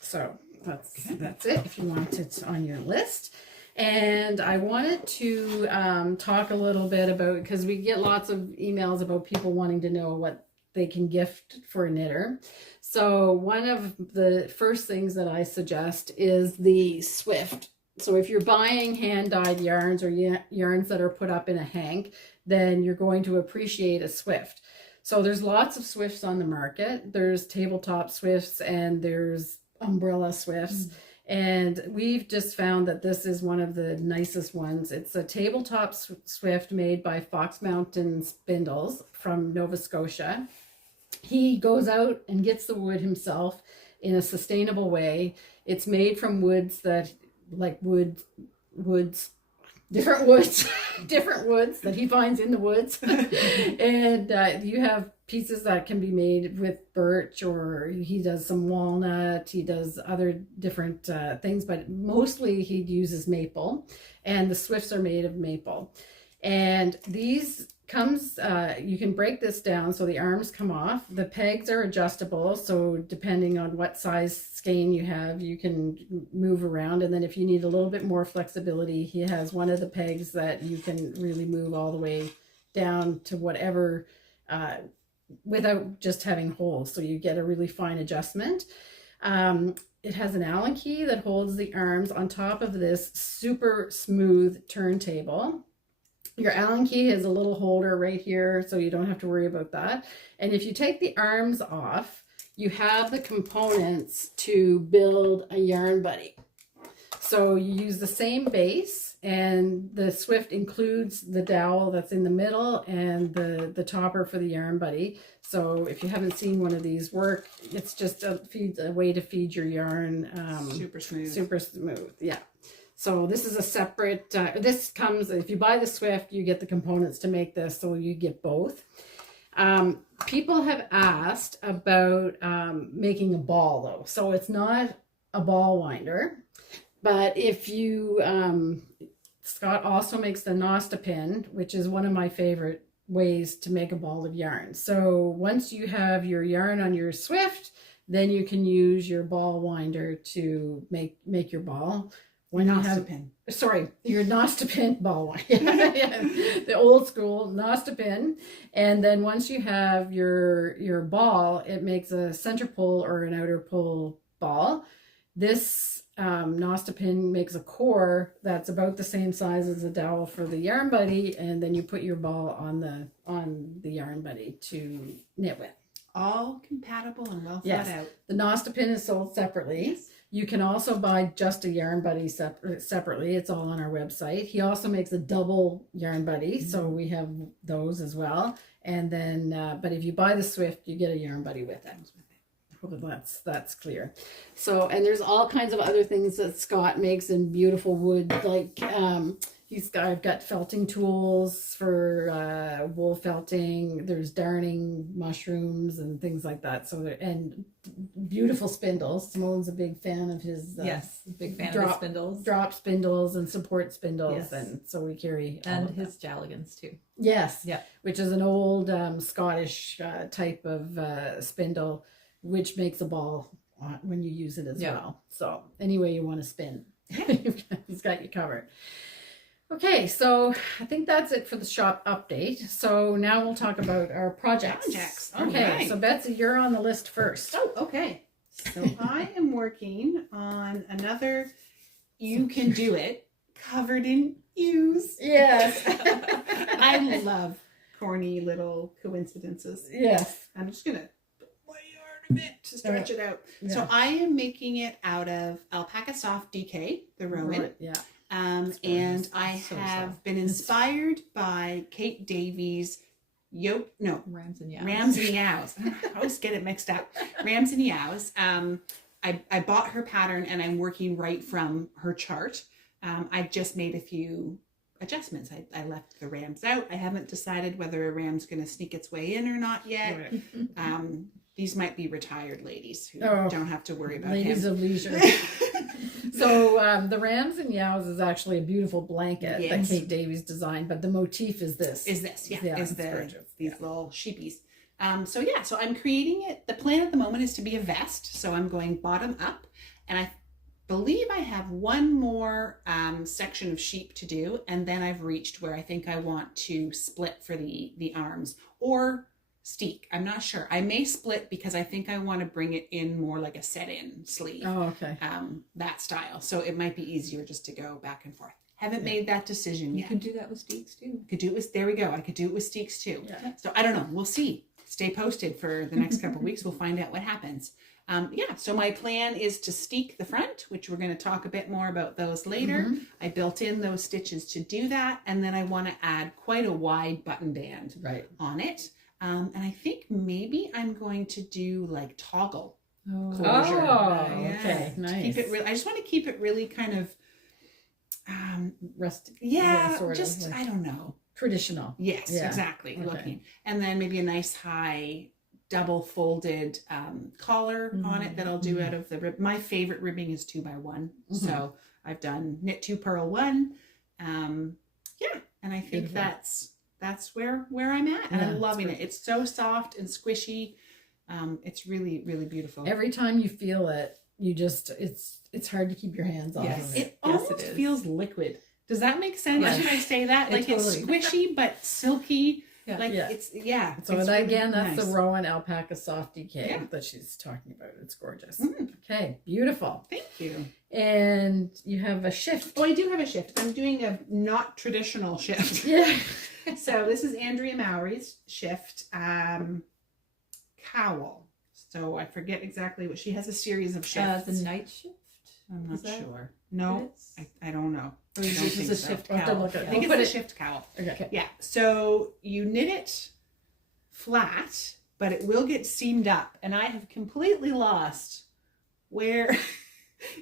So that's it if you want it on your list. And I wanted to talk a little bit about, because we get lots of emails about people wanting to know what they can gift for a knitter. So one of the first things that I suggest is the Swift. So if you're buying hand-dyed yarns or yarns that are put up in a hank, then you're going to appreciate a Swift. So there's lots of Swifts on the market. There's tabletop Swifts and there's umbrella Swifts. And we've just found that this is one of the nicest ones. It's a tabletop Swift made by Fox Mountain Spindles from Nova Scotia. He goes out and gets the wood himself in a sustainable way. It's made from woods that, like different woods that he finds in the woods. And you have pieces that can be made with birch, or he does some walnut, he does other different things, but mostly he uses maple, and the Swifts are made of maple. And these you can break this down so the arms come off. The pegs are adjustable, so depending on what size skein you have, you can move around. And then if you need a little bit more flexibility, he has one of the pegs that you can really move all the way down to whatever, without just having holes, so you get a really fine adjustment. It has an Allen key that holds the arms on top of this super smooth turntable. Your Allen key has a little holder right here, so you don't have to worry about that. And if you take the arms off, you have the components to build a yarn buddy. So you use the same base, and the Swift includes the dowel that's in the middle and the topper for the yarn buddy. So if you haven't seen one of these work, it's just a way to feed your yarn. Super smooth. Super smooth, yeah. So this is a separate, this comes, if you buy the Swift, you get the components to make this, so you get both. People have asked about making a ball though. So it's not a ball winder, but if you, Scott also makes the Nosta pin, which is one of my favorite ways to make a ball of yarn. So once you have your yarn on your Swift, then you can use your ball winder to make your ball. When Nosta pin. Sorry, your Nosta pin ball winder. Yeah, the old school Nosta pin. And then once you have your ball, it makes a center pull or an outer pull ball. This Nosta pin makes a core that's about the same size as a dowel for the yarn buddy, and then you put your ball on the yarn buddy to knit with. all compatible and well Yes. thought out. The Nosta pin is sold separately. Yes. You can also buy just a yarn buddy separately. It's all on our website. He also makes a double yarn buddy, so we have those as well. And then, but if you buy the Swift, you get a yarn buddy with it. I hope that's clear. So, and there's all kinds of other things that Scott makes in beautiful wood, like I've got felting tools for wool felting. There's darning mushrooms and things like that. So and beautiful spindles. Simone's a big fan of his. Yes, big fan of drop his spindles. Drop spindles and support spindles, Yes. and so we carry all And of his Jalligans too. yes, Yeah. which is an old Scottish type of spindle, which makes a ball when you use it as Yeah. well. So any way you want to spin, he's got you covered. Okay, so I think that's it for the shop update. So now we'll talk about our projects. All Okay, right. so Betsy, you're on the list first. Oh, okay. So I am working on another You Can Do It covered in U's. Yes. I love corny little coincidences. Yes. I'm just going to put my yarn a bit to stretch it out. Yeah. So I am making it out of Alpaca Soft DK, the Rowan. Right, yeah. And gorgeous. I So have soft. been inspired by Kate Davies' Rams and Yows. Rams and Yows. I always get it mixed up. Rams and Yows. I bought her pattern and I'm working right from her chart. I just made a few adjustments. I left the rams out. I haven't decided whether a ram's going to sneak its way in or not yet. Right. These might be retired ladies who Oh, don't have to worry about Ladies him. of leisure. So the Rams and Yows is actually a beautiful blanket that Yes. Kate Davies designed, but the motif is this. Is this, yeah, Yeah, is it's gorgeous. these little sheepies. So I'm creating it. The plan at the moment is to be a vest. So I'm going bottom up, and I believe I have one more section of sheep to do, and then I've reached where I think I want to split for the arms or steek. I'm not sure. I may split because I think I want to bring it in more like a set-in sleeve. Oh, okay. That style. So it might be easier just to go back and forth. Haven't made that decision You yet. can do that with Steeks too. Could do it with, there we go. I could do it with steeks too. Yeah. So I don't know. We'll see. Stay posted for the next couple of weeks. We'll find out what happens. So my plan is to steek the front, which we're going to talk a bit more about those later. Mm-hmm. I built in those stitches to do that. And then I want to add quite a wide button band Right. on it. And I think maybe I'm going to do like toggle closure. Oh, Yeah. okay. To Nice. keep it real. I just want to keep it really kind of, Rustic. sort of, of, like I don't know. traditional. Yes, Yeah. exactly. Okay. Looking. And then maybe a nice high double folded collar on it that I'll do out of the rib. My favorite ribbing is 2x1. So I've done knit 2 purl 1. And I think Beautiful. that's where I'm at. And Yeah, I'm loving it's it. It's so soft and squishy. It's really, really beautiful. Every time you feel it, you just it's hard to keep your hands off Yes. of It it. Yes, almost it is. feels liquid. Does that make sense Yes. when I say that? It Like it's totally- squishy but silky. Yeah. Like Yeah. it's So it's that, really again, that's nice. the Rowan Alpaca Soft DK Yeah. that she's talking about. It's gorgeous. Mm. Okay, beautiful. Thank you. And you have a shift. Oh, I do have a shift. I'm doing a not traditional shift. Yeah. So this is Andrea Mowry's shift, Cowl. So I forget exactly what she has. A series of shifts. The night shift. I'm not is that sure. No, it is? I don't know. Or I is don't this think a so. shift I'll have to cowl? look at I it. think We'll it's put a shift cowl. Okay. Yeah. So you knit it flat, but it will get seamed up, and I have completely lost where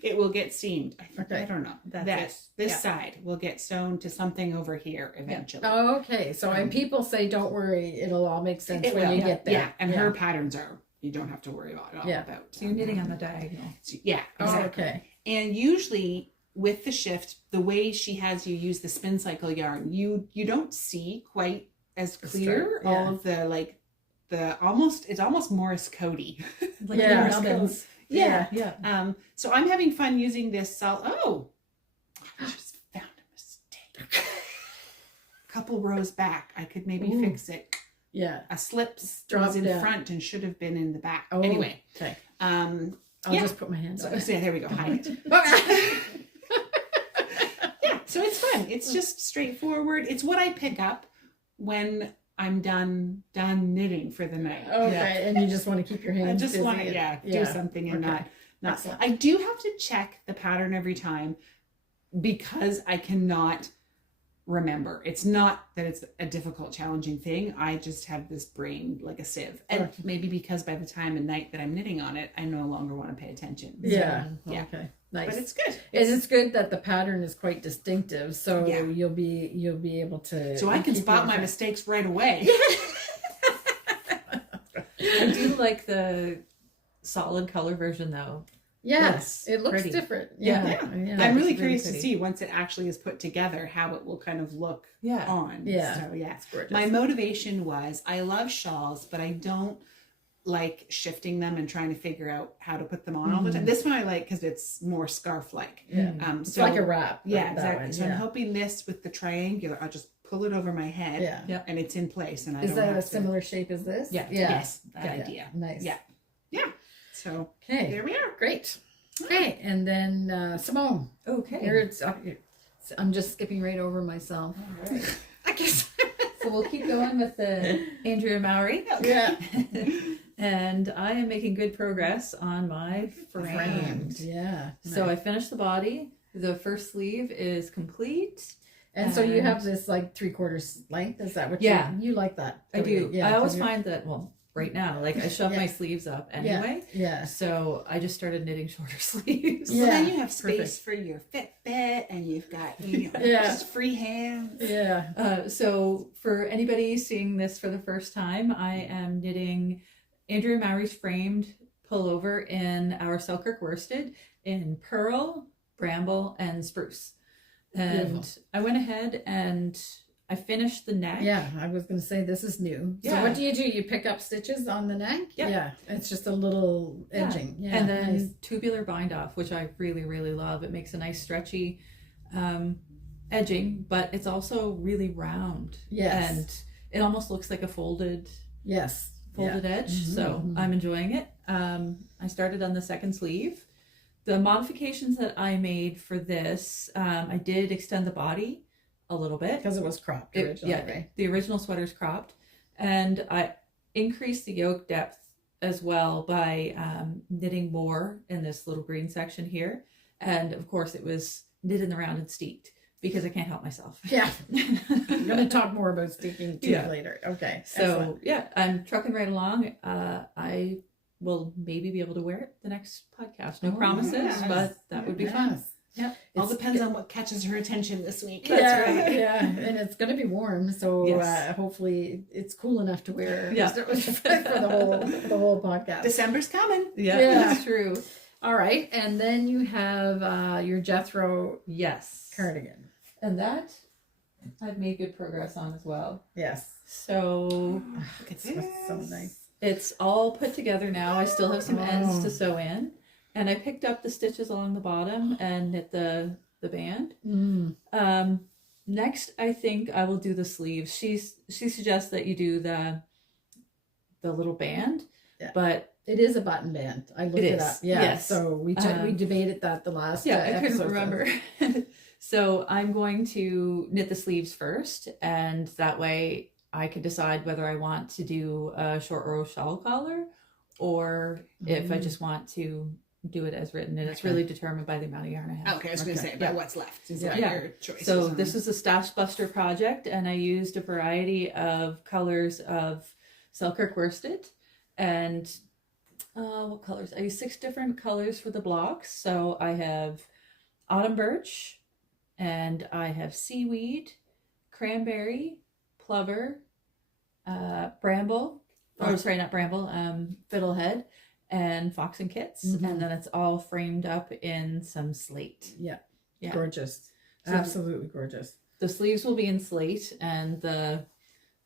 it will get seamed. Okay. I don't know. That's This Yeah. side will get sewn to something over here eventually. Oh, okay. So and people say, don't worry, it'll all make sense It when will. you get there. Yeah, and her patterns are, you don't have to worry about it all Yeah. about. So you're knitting on the diagonal. Yeah, Oh, exactly. okay. And usually with the shift, the way she has you use the spin cycle yarn, you don't see quite as clear yeah. all of the like the almost, it's almost Morris Cody. Like Yeah. little nubbins. Yeah. Yeah. So I'm having fun using this I just found a mistake. Couple rows back, I could maybe Ooh. fix it. Yeah. A slip Drop was in down. front and should have been in the back. Oh, Anyway, Okay. I'll I'll just put my hand so, on it. there we go. Hide it. Yeah, so it's fun. It's just straightforward. It's what I pick up when I'm done knitting for the night. Okay, and you just want to keep your hands I just busy want to do something and not Excellent. I do have to check the pattern every time because I cannot remember. It's not that it's a difficult, challenging thing. I just have this brain like a sieve. And maybe because by the time of night that I'm knitting on it, I no longer want to pay attention. So, Yeah. yeah. Okay. Nice. But it's good. And it's good that the pattern is quite distinctive, so Yeah. you'll be able to. So I can keep spot your my track. mistakes right away. I do like the solid color version though. Yes, it looks pretty. different. Yeah. Yeah. I'm it's really really curious pretty. to see once it actually is put together how it will kind of look Yeah. on. Yeah. So yeah. It's gorgeous. My motivation was I love shawls, but I don't like shifting them and trying to figure out how to put them on all the time. This one I like because it's more scarf-like. Yeah. It's It's like a wrap. Yeah, like that exactly. one, So I'm yeah. hoping this with the triangular, I'll just pull it over my head Yeah. and it's in place. And I Is don't that have a to- similar shape as this? Yeah. Yeah. Yes, that Yeah. idea. Nice. Yeah. Yeah. So Okay. there we are. Great. Okay, and then Simone. Okay. Here it's. I'm just skipping right over myself. I guess. So we'll keep going with the Andrea Mowry. Yeah. And I am making good progress on my framed. Yeah. So I finished the body. The first sleeve is complete. And so you and- have this like 3/4 length. Is that what? Yeah. You like that? I do. Yeah. I always 'cause you're- find that, well, right now, like I shove Yeah. my sleeves up anyway. Yeah. So I just started knitting shorter sleeves. Well, then Yeah, you have space perfect. for your Fitbit and you've got Yeah. just free hands. Yeah. So for anybody seeing this for the first time, I am knitting Andrea Mowry's framed pullover in our Selkirk worsted in pearl, bramble, and spruce. And Beautiful. I went ahead and I finished the neck. Yeah. I was going to say this is new. So Yeah. what do? You pick up stitches on the neck? Yep. Yeah. It's just a little Yeah. edging. Yeah. And then nice. tubular bind off, which I really, really love. It makes a nice stretchy edging, but it's also really round. Yes. And it almost looks like a folded Yes. Yeah. edge. Mhm, So mhm. I'm enjoying it. I started on the second sleeve. The modifications that I made for this, I did extend the body a little bit. Because it was cropped originally, right? The original sweater's cropped, and I increased the yoke depth as well by knitting more in this little green section here. And of course, it was knit in the round and steeked because I can't help myself. Yeah. I'm going to talk more about steeking too Yeah. later. Okay. So Excellent. yeah, I'm trucking right along. I will maybe be able to wear it the next podcast. No Oh, promises, yes. but that would be fun. Yes. Yeah. All It's- depends on what catches her attention this week. Yeah, yeah, and it's going to be warm, so Yes. hopefully it's cool enough to wear Yeah. for the whole podcast. December's coming. Yeah, Yeah. that's true. All right, and then you have your Jethro Yes. cardigan. And that I've made good progress on as well. Yes, So Look at it's so nice. it's all put together now. I still have some ends Oh. to sew in. And I picked up the stitches along the bottom and knit the band. Mm. Next, I think I will do the sleeves. She suggests that you do the little band, Yeah. but It is a button band. I looked It it is, up. Yeah, yes. so we debated that the last yeah, I couldn't episode. remember. So I'm going to knit the sleeves first, and that way I can decide whether I want to do a short row shawl collar or if I just want to do it as written. And it's Okay. really determined by the amount of yarn I have. Okay, I was going to Okay. say about what's left. Is Yeah. what Yeah. your choice So is on. this is a Stash Buster project, and I used a variety of colors of Selkirk worsted. And what colors? I used 6 different colors for the blocks. So I have autumn birch, and I have seaweed, cranberry, plover, bramble. Oh, sorry, not bramble. Fiddlehead, and fox and kits, Mhm. and then it's all framed up in some slate. Yeah, Yeah. gorgeous, So- absolutely gorgeous. The sleeves will be in slate, and the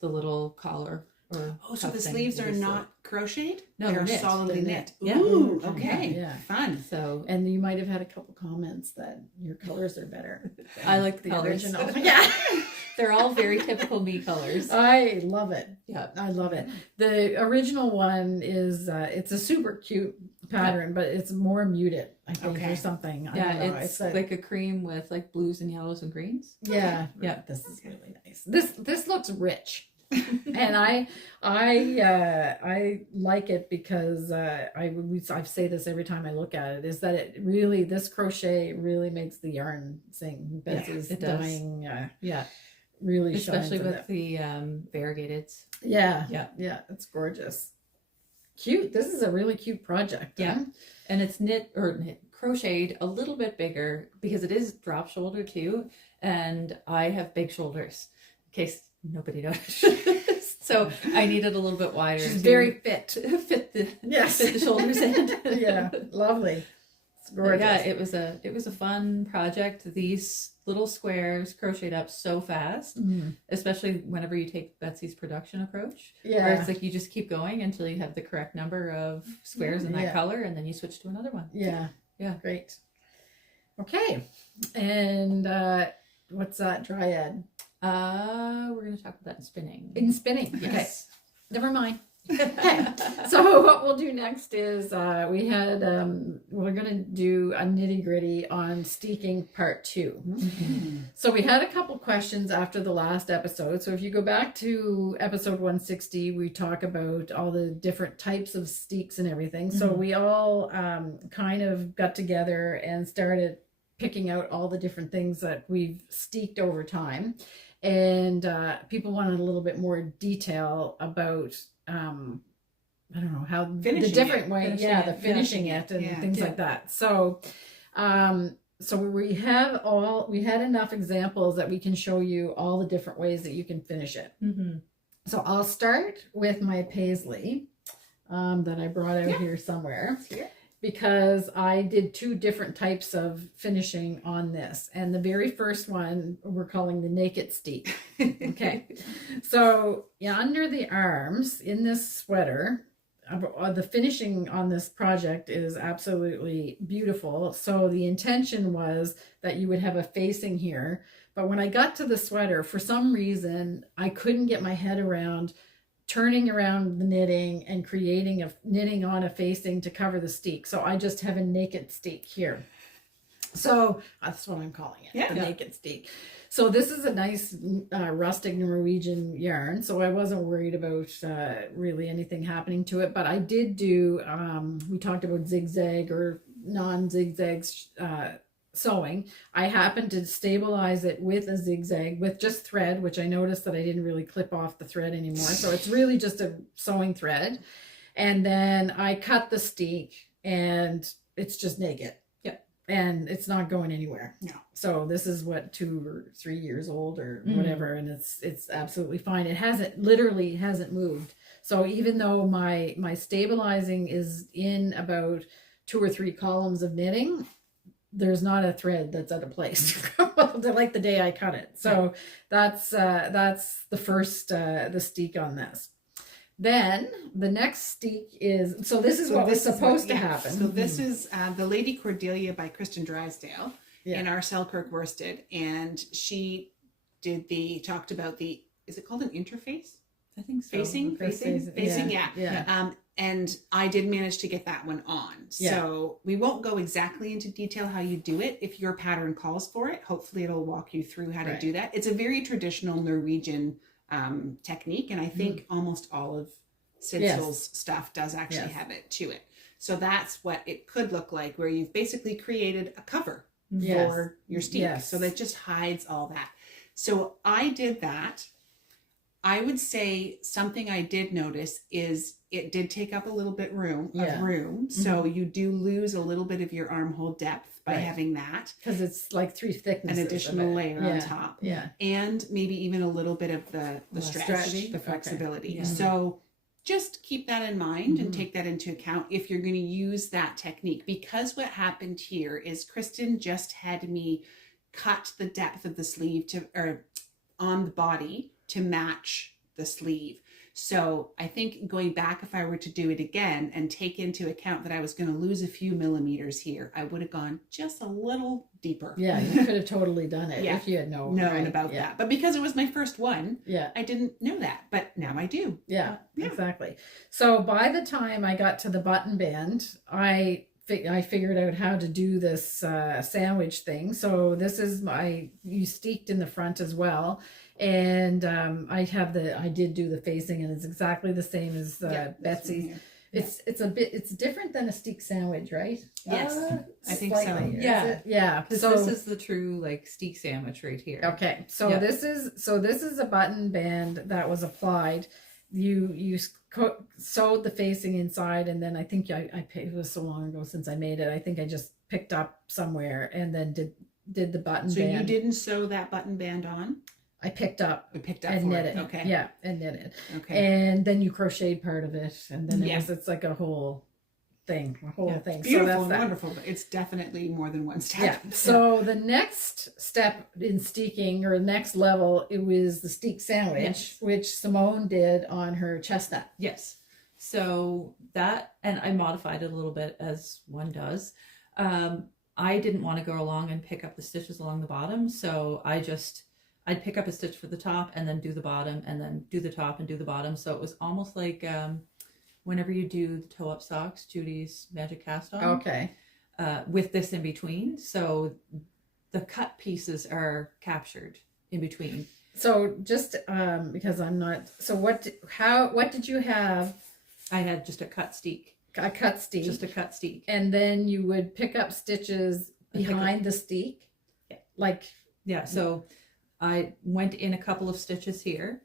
little collar or Oh, so cuff the thing sleeves will are be not crocheted? No, they're knit. solidly They're knit. knit. Yeah. Ooh, Mhm. okay. Yeah. Fun. slate. So And you might have had a couple comments that your colors are better. I like the the colors. original. Yeah. they're all very typical me colors. I love it. Yeah. I love it. The original one is it's a super cute pattern, but it's more muted, I think, Okay. or something. I Yeah, don't know. it's a- like a cream with like blues and yellows and greens. yeah, Yeah. This is really nice. This looks rich. And I like it because I say this every time I look at it, is that it really, this crochet really makes the yarn sing. Betsy's it does. dyeing really especially shines in with the variegateds. yeah, it's gorgeous, cute. This is a really cute project. Yeah. And it's crocheted a little bit bigger because it is drop shoulder too, and I have big shoulders in case nobody noticed. So I needed a little bit wider. She's very fit. Fit the Yes. fit the shoulders in. Yeah, lovely. It's gorgeous. Yeah, it was a fun project. These little squares crocheted up so fast, especially whenever you take Betsy's production approach. Yeah. Where it's like you just keep going until you have the correct number of squares in that color, and then you switch to another one. Yeah. Yeah. Great. Okay. And what's that dryad? We're going to talk about that in spinning. In spinning. Yes. Okay. Never mind. Okay. So what we'll do next is we're going to do a nitty gritty on Steeking part 2. Mm-hmm. So we had a couple questions after the last episode. So if you go back to episode 160, we talk about all the different types of steeks and everything. So we all kind of got together and started picking out all the different things that we've steeked over time. And people wanted a little bit more detail about I don't know how finishing the different it. way, the finishing it and things like that. So so we had enough examples that we can show you all the different ways that you can finish it. So I'll start with my paisley that I brought out here somewhere, because I did 2 different types of finishing on this. And the very first one we're calling the naked steek. Okay. So under the arms in this sweater, the finishing on this project is absolutely beautiful. So the intention was that you would have a facing here. But when I got to the sweater, for some reason, I couldn't get my head around turning around the knitting and creating a knitting on a facing to cover the steek. So I just have a naked steek here. So that's what I'm calling it, the naked steek. So this is a nice rustic Norwegian yarn. So I wasn't worried about really anything happening to it, but I did do, we talked about zigzag or non-zigzag sewing. I happened to stabilize it with a zigzag with just thread, which I noticed that I didn't really clip off the thread anymore. So it's really just a sewing thread. And then I cut the steek and it's just naked. Yep. And it's not going anywhere. No. So this is what, 2 or 3 years old or whatever. And it's absolutely fine. It literally hasn't moved. So even though my stabilizing is in about 2 or 3 columns of knitting, there's not a thread that's out of place like the day I cut it. So that's the first the steek on this. Then the next steek is, so this is what was supposed to happen. So this is the Lady Cordelia by Kristen Drysdale in our Selkirk worsted, and she talked about is it called an interface? I think so. Facing, yeah. And I did manage to get that one on. So we won't go exactly into detail how you do it. If your pattern calls for it, hopefully it'll walk you through how to do that. It's a very traditional Norwegian technique. And I think almost all of Sidsel's stuff does actually have it to it. So that's what it could look like, where you've basically created a cover for your steek. So that just hides all that. So I did that. I would say something I did notice is it did take up a little bit of room. So you do lose a little bit of your armhole depth by having that. Because it's like 3 thicknesses. An additional layer on top. Yeah. And maybe even a little bit of the stretch, the flexibility. Okay. So just keep that in mind and take that into account if you're going to use that technique. Because what happened here is Kristen just had me cut the depth of the sleeve on the body to match the sleeve. So I think going back, if I were to do it again and take into account that I was going to lose a few millimeters here, I would have gone just a little deeper. Yeah, you could have totally done it if you had known about that. But because it was my first one, I didn't know that. But now I do. Yeah, exactly. So by the time I got to the button band, I figured out how to do this sandwich thing. So this is you steeked in the front as well. And I did do the facing, and it's exactly the same as Betsy's. It's different than a steak sandwich, right? Yes, I think slightly. so. Yeah. Yeah. So this is the true like steak sandwich right here. Okay. So this is a button band that was applied. You sewed the facing inside, and then I think it was so long ago since I made it. I think I just picked up somewhere and then did the button band. So you didn't sew that button band on? I picked up and knit it. Okay. Yeah, and knit it. Okay. And then you crocheted part of it, and then Yeah. it's like a whole thing. Beautiful So and wonderful, but it's definitely more than one step. Yeah. So the next step in steeking, or next level, it was the steak sandwich, which Simone did on her chestnut. Yes. So that, and I modified it a little bit as one does. I didn't want to go along and pick up the stitches along the bottom, so I'd pick up a stitch for the top and then do the bottom and then do the top and do the bottom. So it was almost like whenever you do the toe up socks, Judy's Magic Cast On. Okay. With this in between. So the cut pieces are captured in between. So just because I'm not, so what did you have? I had just a cut steek. A cut steek. Just a cut steek. And then you would pick up stitches behind the steek. Yeah. Yeah, so I went in a couple of stitches here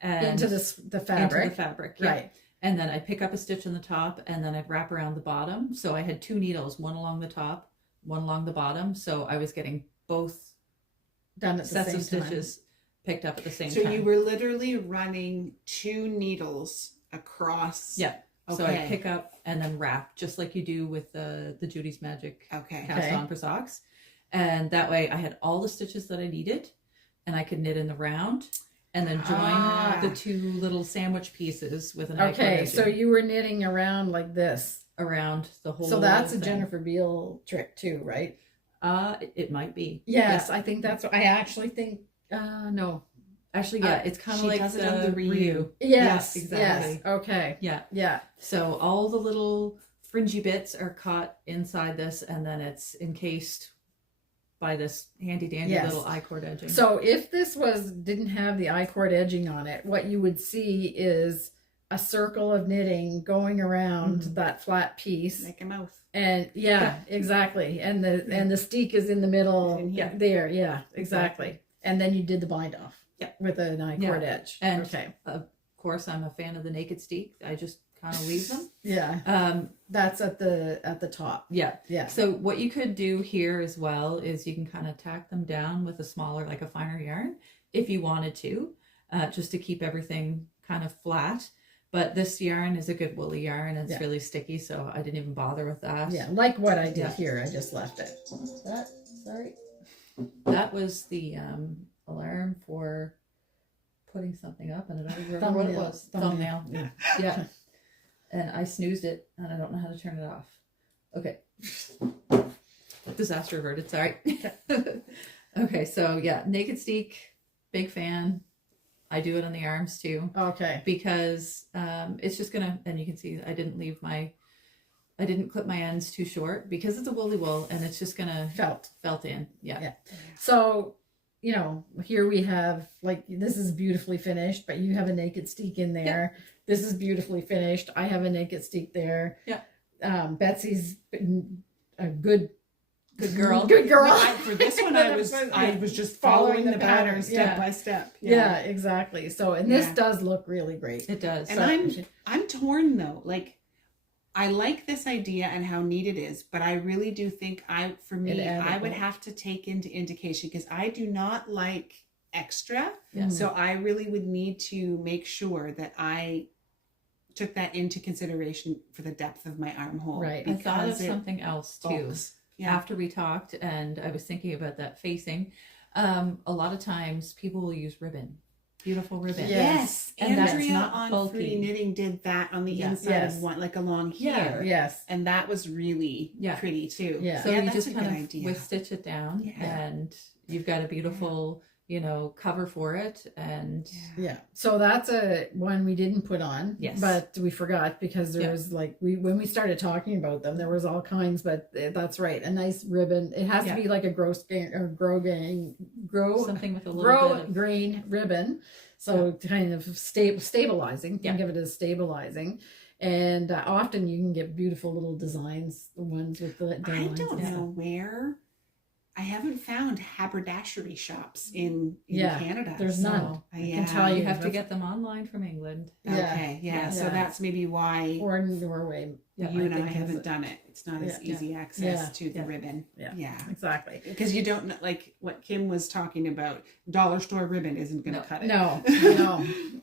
and into the fabric. Into the fabric, yeah. Right. And then I'd pick up a stitch on the top, and then I'd wrap around the bottom. So I had 2 needles, one along the top, one along the bottom. So I was getting both done at the sets same of stitches picked up at the same So time. you were literally running 2 needles across. Yeah. Okay. So I pick up and then wrap, just like you do with the Judy's Magic Cast On for socks. And that way I had all the stitches that I needed, and I could knit in the round and then join the 2 little sandwich pieces with an Okay, so you were knitting around like this. Around the whole So that's a thing. Jennifer Beale trick too, right? It might be. Yes, yeah. I think that's what I actually think. No. Actually, yeah, it's kind of like does it on the Ryu. Yes, exactly. Yes. Okay. Yeah. Yeah. So all the little fringy bits are caught inside this, and then it's encased by this handy dandy little I-cord edging. So if this didn't have the I-cord edging on it, what you would see is a circle of knitting going around that flat piece. Like a mouth. And exactly. And the steek is in the middle there. Yeah, exactly. And then you did the bind off. Yeah. With an I-cord edge. And of course I'm a fan of the naked steek. I just kind of leave them. Yeah. That's at the top. Yeah. Yeah. So what you could do here as well is you can kind of tack them down with a smaller, like a finer yarn if you wanted to, just to keep everything kind of flat. But this yarn is a good woolly yarn. And it's really sticky, so I didn't even bother with that. Yeah, like what I did here. I just left it. Sorry. That was the alarm for putting something up, and I don't remember what it was. Thumbnail. Yeah. And I snoozed it, and I don't know how to turn it off. Okay. Disaster averted. Sorry. Okay, so yeah, naked steek, big fan. I do it on the arms too. Okay. Because it's just gonna, and you can see I didn't clip my ends too short because it's a woolly wool, and it's just gonna felt in. Yeah. So, here we have, like, this is beautifully finished, but you have a naked steek in there. Yeah. This is beautifully finished. I have a naked steek there. Yeah. Betsy's a good girl. Good girl. For this one, I was just following the pattern step by step. Yeah, exactly. So, and this does look really great. It does. And I'm torn though. Like, I like this idea and how neat it is, but I really do think I would have to take into indication, because I do not like extra. Yeah. So I really would need to make sure that I took that into consideration for the depth of my armhole. Right. I thought of something else too. Yeah. After we talked, and I was thinking about that facing, a lot of times people will use ribbon. Beautiful ribbon. Yes. And Andrea that's not on bulky. Fruity Knitting did that on the inside of one, like along here. Yes. And that was really pretty too. Yeah. So you that's just a kind good of idea. with stitch it down, and you've got a beautiful, cover for it. And Yeah. So that's a one we didn't put on. Yes. But we forgot because there was like when we started talking about them, there was all kinds, but that's right. A nice ribbon. It has to be like a grow something with a little bit of grain ribbon. So kind of stabilizing. Think of it as stabilizing. And often you can get beautiful little designs, the ones with the I don't know where. I haven't found haberdashery shops in Canada. There's none. I can tell you have to get them online from England. Okay, so that's maybe why. Or in Norway. You and I haven't done it. It's not as easy access to the ribbon. Yeah, exactly. Because you don't know, like what Kim was talking about, dollar store ribbon isn't going to cut it. No.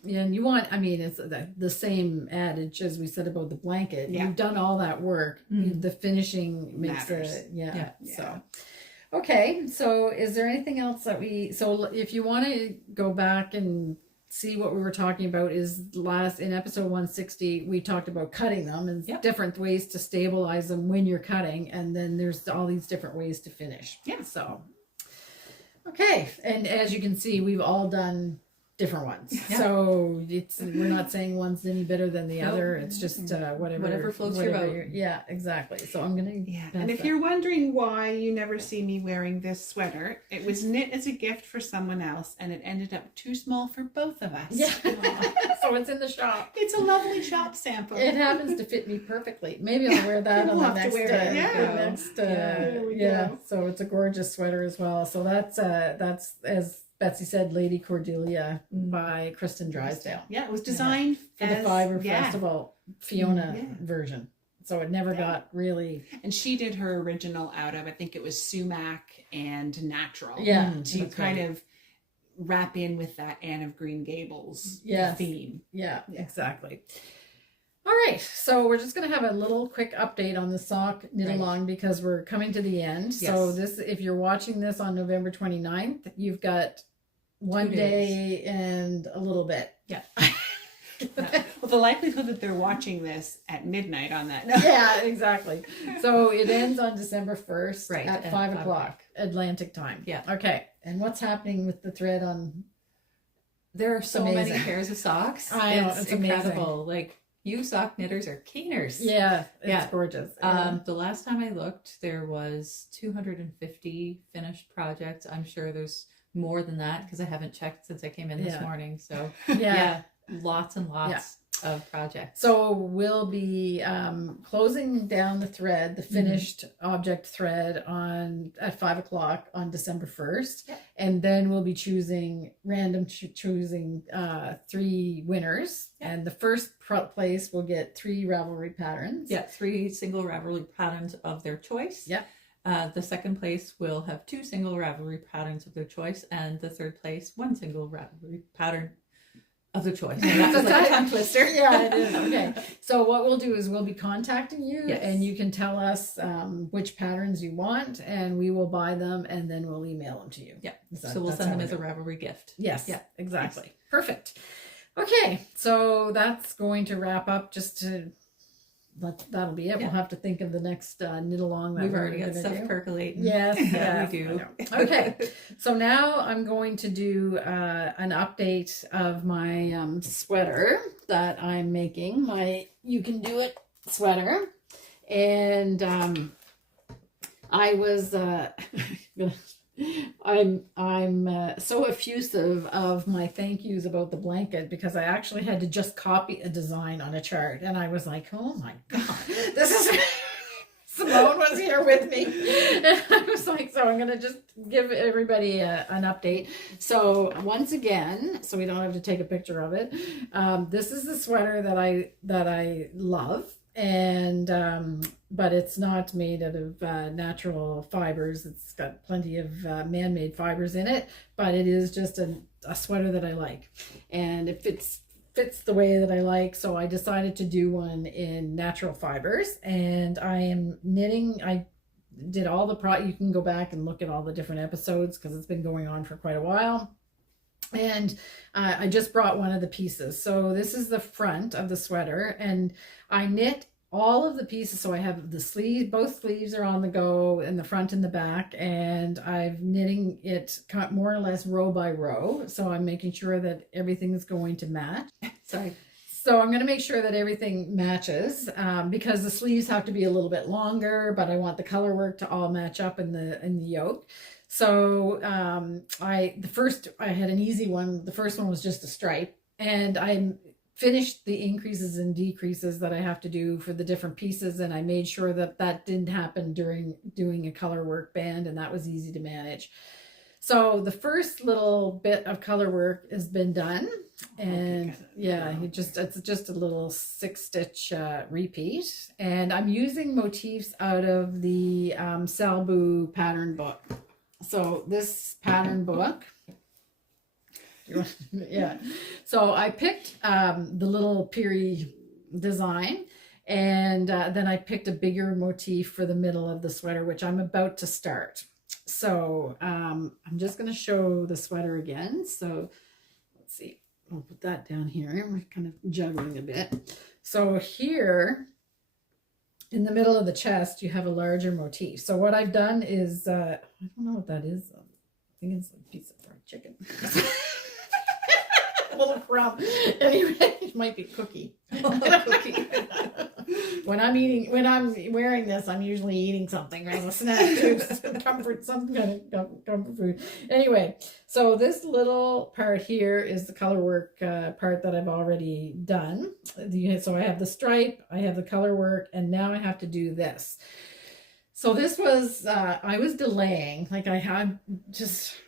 And you want, it's the same adage as we said about the blanket. You've done all that work. The finishing makes it, so. Okay, so is there anything else that so if you want to go back and see what we were talking about is in episode 160, we talked about cutting them and different ways to stabilize them when you're cutting. And then there's all these different ways to finish. Yeah. So, okay. And as you can see, we've all done different ones. Yeah. So we're not saying one's any better than the other. It's just whatever floats your boat. Yeah, exactly. So I'm going to... Yeah. And if you're wondering why you never see me wearing this sweater, it was knit as a gift for someone else and it ended up too small for both of us. Yeah. So it's in the shop. It's a lovely shop sample. It happens to fit me perfectly. Maybe I'll wear that on the next... So it's a gorgeous sweater as well. So that's as Betsy said, Lady Cordelia by Kristen Drysdale. Yeah, it was designed for the Fiber Festival Fiona version. So it never got really... And she did her original out of, I think it was sumac and natural. Yeah. To kind of wrap in with that Anne of Green Gables theme. Yeah, exactly. All right, so we're just going to have a little quick update on the sock knit along because we're coming to the end. Yes. So if you're watching this on November 29th, you've got 1 day and a little bit. Yeah. Well, the likelihood that they're watching this at midnight on that. Yeah, exactly. So it ends on December 1st at 5 o'clock Atlantic time. Yeah. Okay. And what's happening with the thread on? There are so many pairs of socks. I know, it's incredible. Like, you sock knitters are keeners. Yeah, it's gorgeous. The last time I looked, there was 250 finished projects. I'm sure there's more than that because I haven't checked since I came in this morning. So lots and lots of projects. So we'll be closing down the thread, the finished object thread at 5 o'clock on December 1st. Yep. And then we'll be choosing 3 winners. Yep. And the first place will get 3 Ravelry patterns. Yeah, 3 single Ravelry patterns of their choice. Yep. The second place will have 2 single Ravelry patterns of their choice. And the third place, 1 single Ravelry pattern of the choice. That's like a tongue twister. Yeah, it is. Okay. So what we'll do is we'll be contacting you and you can tell us which patterns you want and we will buy them and then we'll email them to you. Yeah. So we'll send them as a Ravelry gift. Yes. Yeah, exactly. Yes. Perfect. Okay. So that's going to wrap up that'll be it. Yeah. We'll have to think of the next knit along that we've already got stuff percolating. Yes, we do. Okay, so now I'm going to do an update of my sweater that I'm making. My You Can Do It sweater, and I was I'm so effusive of my thank yous about the blanket because I actually had to just copy a design on a chart and I was like, oh my God, this is Simone was here with me and I was like, so I'm gonna just give everybody an update. So once again, so we don't have to take a picture of it, this is the sweater that I love. And but it's not made out of natural fibers. It's got plenty of man-made fibers in it, but it is just a sweater that I like, and it fits the way that I like. So I decided to do one in natural fibers, and I am knitting. I did all the you can go back and look at all the different episodes because it's been going on for quite a while. And I just brought one of the pieces. So this is the front of the sweater, and I knit all of the pieces. So I have the sleeves, both sleeves are on the go in the front and the back, and I'm knitting it more or less row by row. So I'm making sure that everything is going to match. Sorry. So I'm going to make sure that everything matches, because the sleeves have to be a little bit longer, but I want the color work to all match up in the yoke. So I had an easy one. The first one was just a stripe, and I finished the increases and decreases that I have to do for the different pieces, and I made sure that that didn't happen during doing a color work band, and that was easy to manage. So the first little bit of color work has been done, and yeah, it's just a little 6-stitch repeat, and I'm using motifs out of the Salbu pattern book. So this pattern book, yeah. So I picked the little Piri design, and then I picked a bigger motif for the middle of the sweater, which I'm about to start. So I'm just going to show the sweater again. So let's see, I'll put that down here. We're kind of juggling a bit. So here in the middle of the chest, you have a larger motif. So what I've done is, I don't know what that is. I think it's a piece of fried chicken. A little crumb. Anyway, it might be cookie. Cookie. When I'm wearing this, I'm usually eating something as a snack too. Some kind of comfort food. Anyway, so this little part here is the color work part that I've already done. So I have the stripe, I have the color work, and now I have to do this. So this was, I was delaying, like I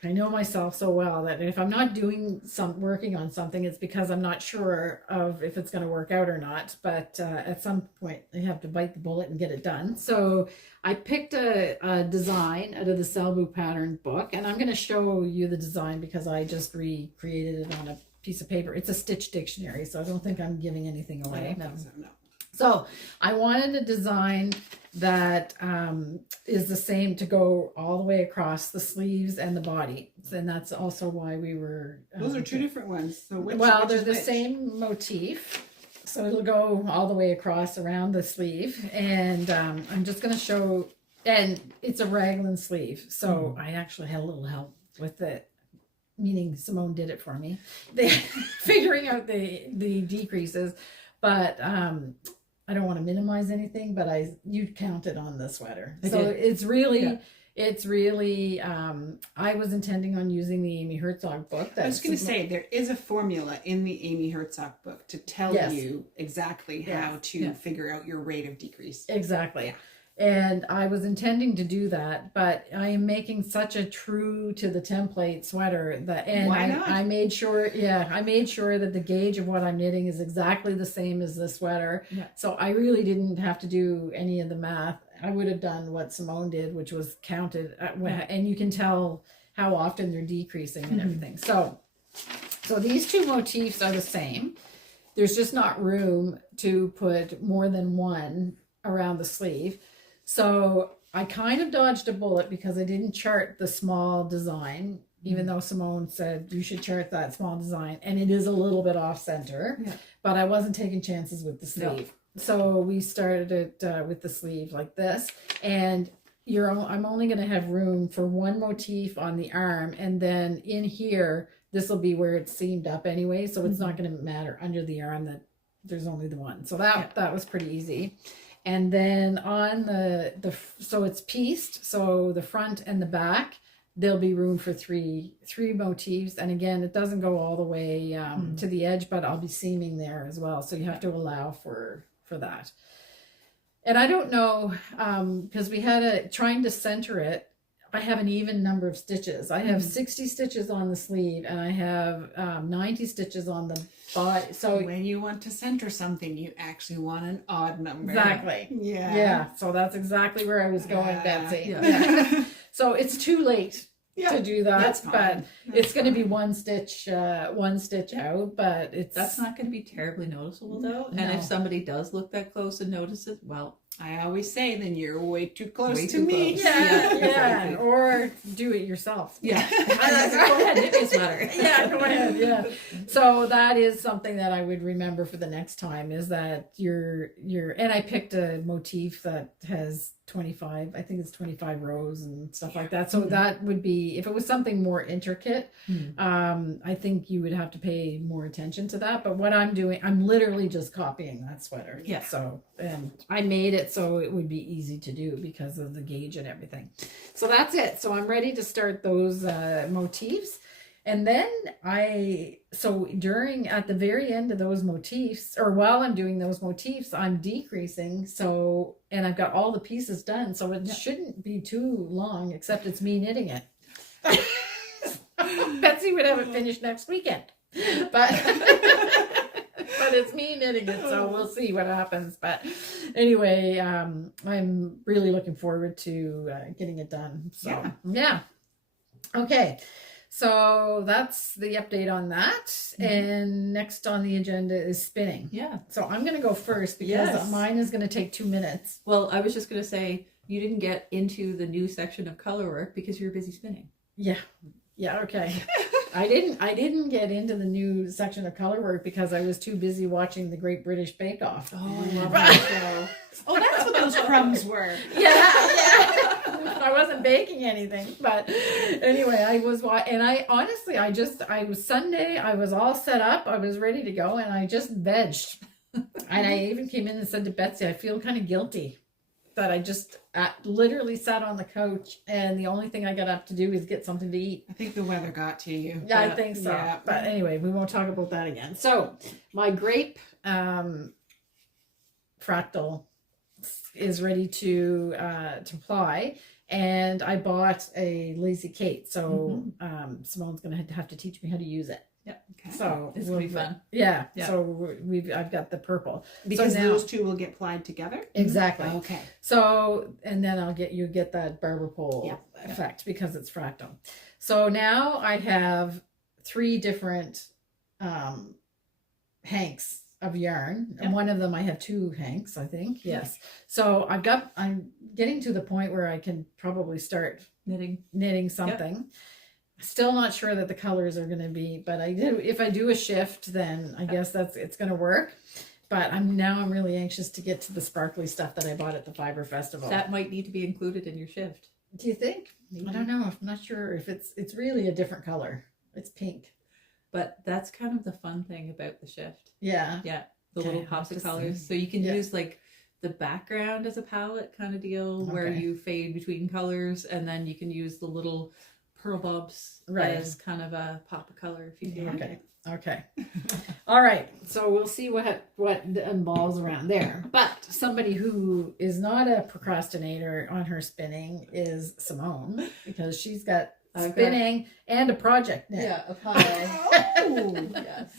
know myself so well that if I'm not working on something, it's because I'm not sure of if it's going to work out or not. But at some point I have to bite the bullet and get it done. So I picked a design out of the Salbu pattern book, and I'm going to show you the design because I just recreated it on a piece of paper. It's a stitch dictionary, so I don't think I'm giving anything away. No. So I wanted a design that is the same to go all the way across the sleeves and the body. And that's also why we were... Those are two different ones. So which they're the same motif. So it'll go all the way across around the sleeve. And I'm just going to show... And it's a raglan sleeve. So I actually had a little help with it. Meaning Simone did it for me. Figuring out the decreases. But... I don't want to minimize anything, but you counted on the sweater. It's really, I was intending on using the Amy Herzog book. I was going to say, there is a formula in the Amy Herzog book to tell you exactly how to figure out your rate of decrease. Exactly. Yeah. And I was intending to do that, but I am making such a true to the template sweater that, and why not? I made sure that the gauge of what I'm knitting is exactly the same as the sweater. Yeah. So I really didn't have to do any of the math. I would have done what Simone did, which was counted, and you can tell how often they're decreasing and everything. So these two motifs are the same. There's just not room to put more than one around the sleeve. So I kind of dodged a bullet because I didn't chart the small design, even though Simone said you should chart that small design, and it is a little bit off center, but I wasn't taking chances with the sleeve. No. So we started it with the sleeve like this, and I'm only going to have room for one motif on the arm, and then in here, this will be where it's seamed up anyway, so it's not going to matter under the arm that there's only the one. So that was pretty easy. And then on so it's pieced, so the front and the back, there'll be room for three motifs. And again, it doesn't go all the way to the edge, but I'll be seaming there as well. So you have to allow for that. And I don't know, because we had trying to center it, I have an even number of stitches. I have 60 stitches on the sleeve, and I have 90 stitches on the body. So when you want to center something, you actually want an odd number. Exactly. Yeah. So that's exactly where I was going, Betsy. Yeah. So it's too late. to do that, that's but fine. it's going to be one stitch out, but it's That's not going to be terribly noticeable though. And No. if somebody does look that close and notice it, well, I always say, then you're way too close Way to too me. close. yeah, exactly. or do it yourself. yeah. Go ahead, knit me a sweater. Yeah, go ahead. Yeah. So that is something that I would remember for the next time, is that your and I picked a motif that has 25, I think it's 25 rows and stuff like that. So that would be, if it was something more intricate, I think you would have to pay more attention to that. But what I'm doing, I'm literally just copying that sweater. Yeah. So, and I made it so it would be easy to do because of the gauge and everything. So that's it. So I'm ready to start those motifs. And then at the very end of those motifs, or while I'm doing those motifs, I'm decreasing. So, and I've got all the pieces done. So it shouldn't be too long, except it's me knitting it. Betsy would have it finished next weekend. But it's me knitting it, so we'll see what happens. But anyway, I'm really looking forward to getting it done. So yeah. Okay. So that's the update on that. And next on the agenda is spinning. Yeah. So I'm going to go first because mine is going to take 2 minutes. Well, I was just going to say, you didn't get into the new section of color work because you were busy spinning. Yeah. Yeah. Okay. I didn't get into the new section of color work because I was too busy watching the Great British Bake Off. Oh, I love that show. Oh, that's what those crumbs were. Yeah. I wasn't baking anything, but anyway, I was Sunday, I was all set up, I was ready to go, and I just vegged. And I even came in and said to Betsy, I feel kind of guilty that I just literally sat on the couch, and the only thing I got up to do is get something to eat. I think the weather got to you. Yeah, I think so. Yeah. But anyway, we won't talk about that again. So my grape fractal is ready to ply, and I bought a Lazy Kate. So Simone's gonna have to teach me how to use it. Yeah. Okay. So It's gonna be fun. Yeah. Yeah. So I've got the purple. Because so now, those two will get plied together. exactly. Okay. So, and then you get that barber pole effect because it's fractal. So now I have 3 different hanks of yarn, and one of them I have 2 hanks, I think. Yes. So I'm getting to the point where I can probably start knitting something. Still not sure that the colors are going to be, but if I do a shift, then I guess it's going to work. But I'm really anxious to get to the sparkly stuff that I bought at the Fiber Festival. That might need to be included in your shift. Do you think? Maybe. I don't know. I'm not sure if it's really a different color. It's pink. But that's kind of the fun thing about the shift. Yeah. Yeah. The Okay, little pops I'll of have to colors. see. So you can Yeah. use like the background as a palette kind of deal where Okay. you fade between colors, and then you can use the little pearl bobs as kind of a pop of color if you feel like it. Okay. All right. So we'll see what involves around there. But somebody who is not a procrastinator on her spinning is Simone, because she's got spinning and a project knit. Yeah, a pie. Oh. Yes.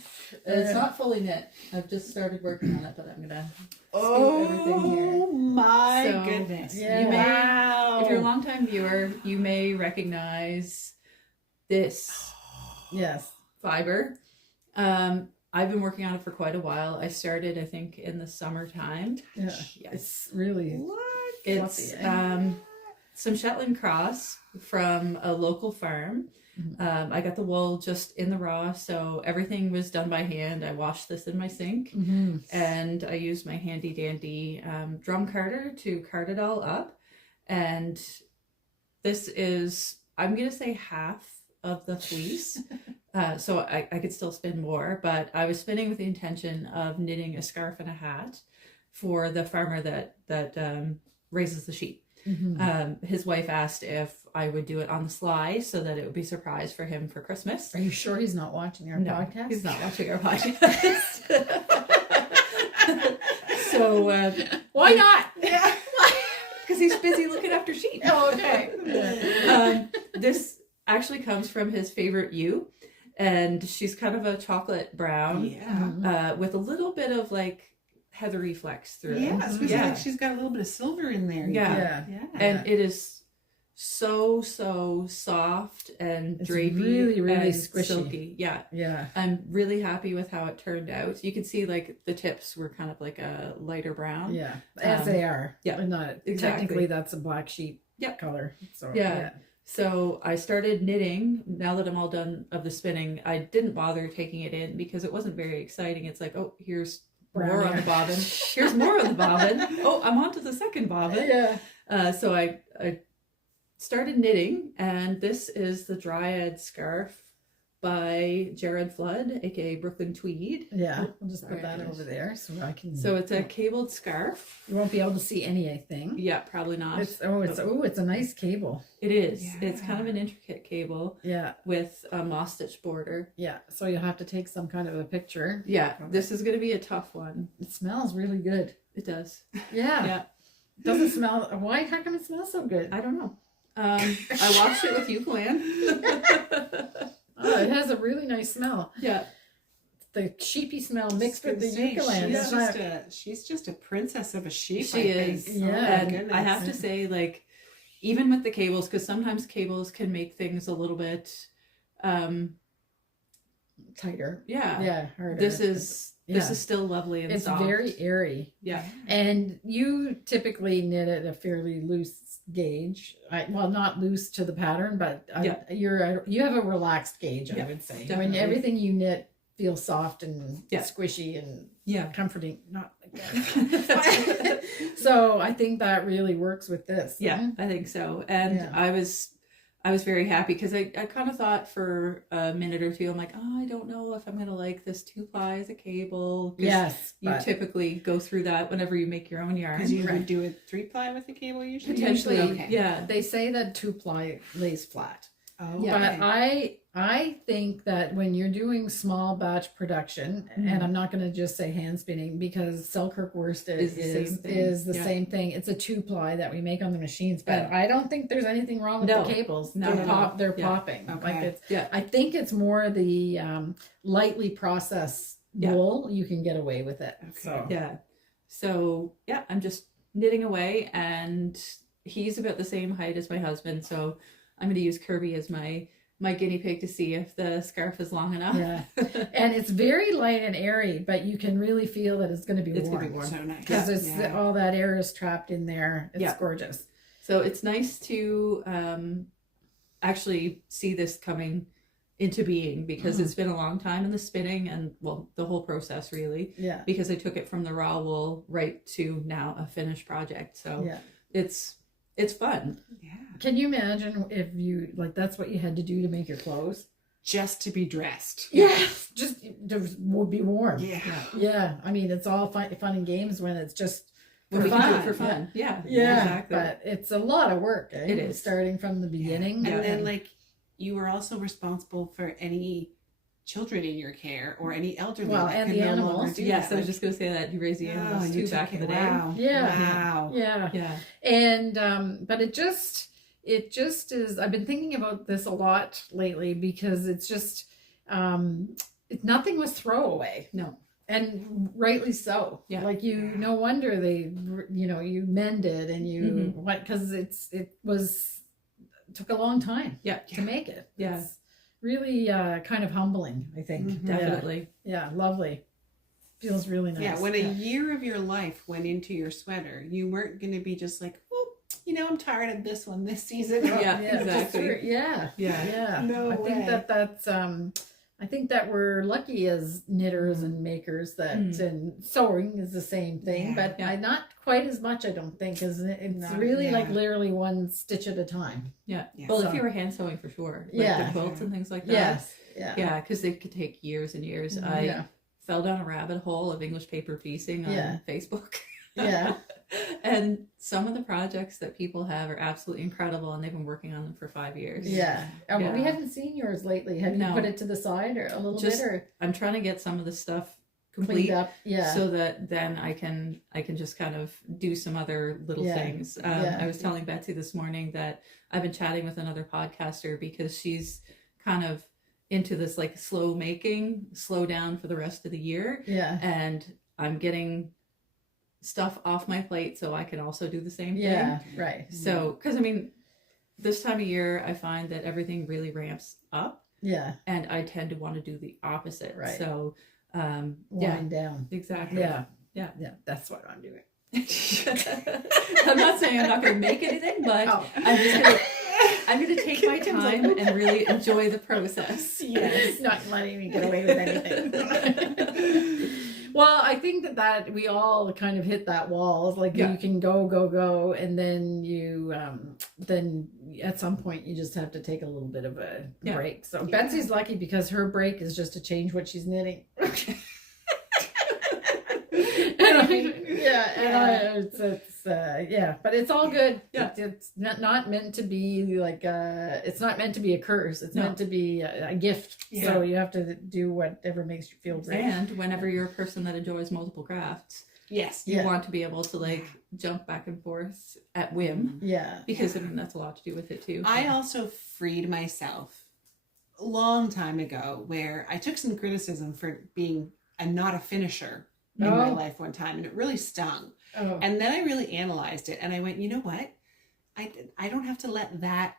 It's not fully knit. I've just started working on it, but I'm gonna scoop everything here. Oh my So, goodness. yeah. You may, Wow. if you're a longtime viewer, you may recognize this Yes. fiber. I've been working on it for quite a while. I started, I think, in the summertime. Yeah. Yes. It's really What? It's fluffy, some Shetland cross from a local farm. I got the wool just in the raw, so everything was done by hand. I washed this in my sink, and I used my handy dandy drum carder to card it all up. And this is, I'm going to say, half of the fleece. So I could still spin more, but I was spinning with the intention of knitting a scarf and a hat for the farmer that raises the sheep. His wife asked if I would do it on the sly so that it would be a surprise for him for Christmas. Are you sure he's not watching our podcast? He's not watching our podcast. So why not? because he's busy looking after sheep. Oh, okay. This actually comes from his favorite ewe, and she's kind of a chocolate brown, Yeah. with a little bit of like heathery flecks through it. Yeah. It's Yeah. like she's got a little bit of silver in there. Yeah. Yeah. Yeah. And it is so soft and It's drapey, really, really and squishy. silky. Yeah, Yeah. I'm really happy with how it turned out. You can see like the tips were kind of like a lighter brown. Yeah. As they are. yeah, But not exactly. technically that's a black sheep Yep. color. So Yeah. So I started knitting. Now that I'm all done of the spinning, I didn't bother taking it in because it wasn't very exciting. It's like, oh, here's more on the bobbin. Here's more on the bobbin. Oh, I'm on to the second bobbin. Yeah. So I started knitting, and this is the Dryad scarf by Jared Flood, aka Brooklyn Tweed. Yeah. I'll just put There that it over is. there so I can. So it's a cabled scarf. You won't be able to see anything. Yeah, probably not. It's a nice cable. It is. Yeah. It's kind of an intricate cable Yeah. with a moss stitch border. Yeah. So you'll have to take some kind of a picture. Yeah, this is going to be a tough one. It smells really good. It does. Yeah. Yeah. Doesn't smell. Why? How come it smells so good? I don't know. I washed it with Eucalan. Oh, it has a really nice smell. Yeah. The sheepy smell mixed with the Say, eucalyptus. she's just a princess of a sheep. She I is. think. Yeah. Oh, my And goodness. I have to say, like, even with the cables, because sometimes cables can make things a little bit, Tighter. yeah. Yeah. Harder. This is still lovely and It's soft. very airy. Yeah. And you typically knit at a fairly loose gauge. Well, not loose to the pattern, but Yeah. you have a relaxed gauge, I Yeah, would say. definitely. When everything you knit feels soft and Yeah. squishy and Yeah. comforting. Not like that. So I think that really works with this. Yeah, I think so. And Yeah. I was very happy because I kind of thought for a minute or two, I'm like, oh, I don't know if I'm going to like this 2-ply as a cable. 'Cause Yes. You but typically go through that whenever you make your own yarn. Because you Right. would do a 3-ply with a cable usually. Potentially, Okay. yeah. they say that 2-ply lays flat. Oh, Yeah. But okay. I think that when you're doing small batch production, and I'm not going to just say hand spinning because Selkirk worsted Is the same thing. is the Yeah. same thing. It's a 2-ply that we make on the machines, but Yeah. I don't think there's anything wrong with No. the cables. Not They're at all. they're Yeah. popping. Okay. Like it's. Yeah. I think it's more the lightly processed Yeah. wool. You can get away with it. Okay. So Yeah. So, yeah, I'm just knitting away, and he's about the same height as my husband. So I'm going to use Kirby as my guinea pig to see if the scarf is long enough. yeah, and it's very light and airy, but you can really feel that it's going to be It's warm. gonna be warm. So nice. Because it's Yeah. all that air is trapped in there. It's Yeah. gorgeous. So it's nice to actually see this coming into being because it's been a long time in the spinning and, well, the whole process really, Yeah. because I took it from the raw wool right to now a finished project. So Yeah. it's fun. Yeah. Can you imagine if you, like, that's what you had to do to make your clothes? Just to be dressed. Yes. Just to be warm. Yeah. Yeah. I mean, it's all fun and games when it's just When for we can do it fun. for fun. Yeah. Yeah. Exactly. But it's a lot of work. Eh? It is. Starting from the beginning. And then, like, you were also responsible for any children in your care or any elderly. Well, that and could the no longer animals. do Yes, that. I was just going to say that. You raised the animals too you back took in the it. day. Wow. Yeah. Wow. Yeah. Yeah. And but it just is, I've been thinking about this a lot lately because it's just nothing was throwaway. No. And rightly so. Yeah. Like no wonder they, you mended and you because it took a long time. Yeah. To make it. Yeah. It's really kind of humbling, I think. Mhm. Definitely. Yeah. Lovely. Feels really nice. Yeah, when a year of your life went into your sweater, you weren't going to be just like, oh, I'm tired of this one this season. Yeah, just exactly. Yeah. Yeah. Yeah. No I think way. that's I think that we're lucky as knitters and makers that and sewing is the same thing, Yeah, but yeah. not quite as much, I don't think, because it's No, really yeah. like literally one stitch at a time. Yeah. Yeah. Well, So- if you were hand sewing for sure. Like Yeah. the quilts and things like that. Yes. Yeah. Yeah, because they could take years and years. I Yeah. fell down a rabbit hole of English paper piecing on Yeah. Facebook. Yeah. And some of the projects that people have are absolutely incredible, and they've been working on them for 5 years. Yeah. But we Yeah. haven't seen yours lately. Have you No. put it to the side or a little Just bit or I'm trying to get some of the stuff cleaned complete up? Yeah. so that then I can just kind of do some other little Yeah. things. Yeah. I was telling Betsy this morning that I've been chatting with another podcaster because she's kind of into this like slow down for the rest of the year, yeah. and I'm getting stuff off my plate so I can also do the same Yeah. thing. Right. So, because I mean, this time of year, I find that everything really ramps up, Yeah. and I tend to want to do the opposite. Right. So, yeah, Wind down. exactly. Yeah. Yeah. Yeah. That's what I'm doing. I'm not saying I'm not going to make anything, but I'm going to take my time and really enjoy the process. Yes, not letting me get away with anything. Well, I think that we all kind of hit that wall. It's like you can go, and then you then at some point you just have to take a little bit of a break. So Betsy's lucky because her break is just to change what she's knitting. But it's all good. Yeah. It's not meant to be like it's not meant to be a curse. It's meant to be a gift. Yeah. So you have to do whatever makes you feel great. And whenever you're a person that enjoys multiple crafts, Yes. you want to be able to like jump back and forth at whim. Yeah. Because I mean that's a lot to do with it too. I also freed myself a long time ago where I took some criticism for being not a finisher in my life one time, and it really stung. Oh. And then I really analyzed it, and I went, you know what? I don't have to let that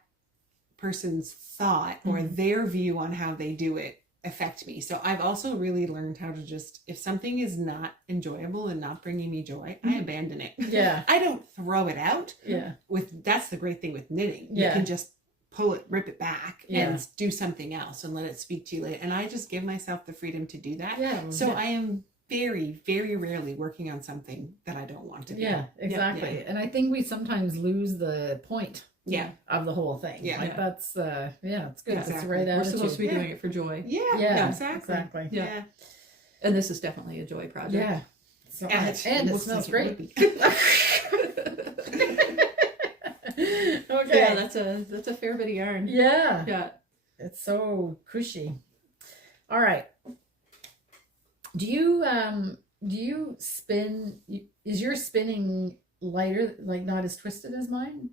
person's thought or their view on how they do it affect me. So I've also really learned how to just, if something is not enjoyable and not bringing me joy, I abandon it. Yeah. I don't throw it out. Yeah. That's the great thing with knitting. Yeah. You can just pull it, rip it back, Yeah. and do something else and let it speak to you later. And I just give myself the freedom to do that. Yeah. So I am very, very rarely working on something that I don't want to do. Yeah, exactly. Yeah. And I think we sometimes lose the point of the whole thing. Yeah. Like that's it's good. It's the Exactly. right We're attitude. supposed to be doing it for joy. Yeah, exactly. Yeah. And this is definitely a joy project. Yeah. So, And it smells great. Okay. Yeah, that's a fair bit of yarn. Yeah. Yeah. It's so cushy. All right. Do you spin? Is your spinning lighter, like not as twisted as mine?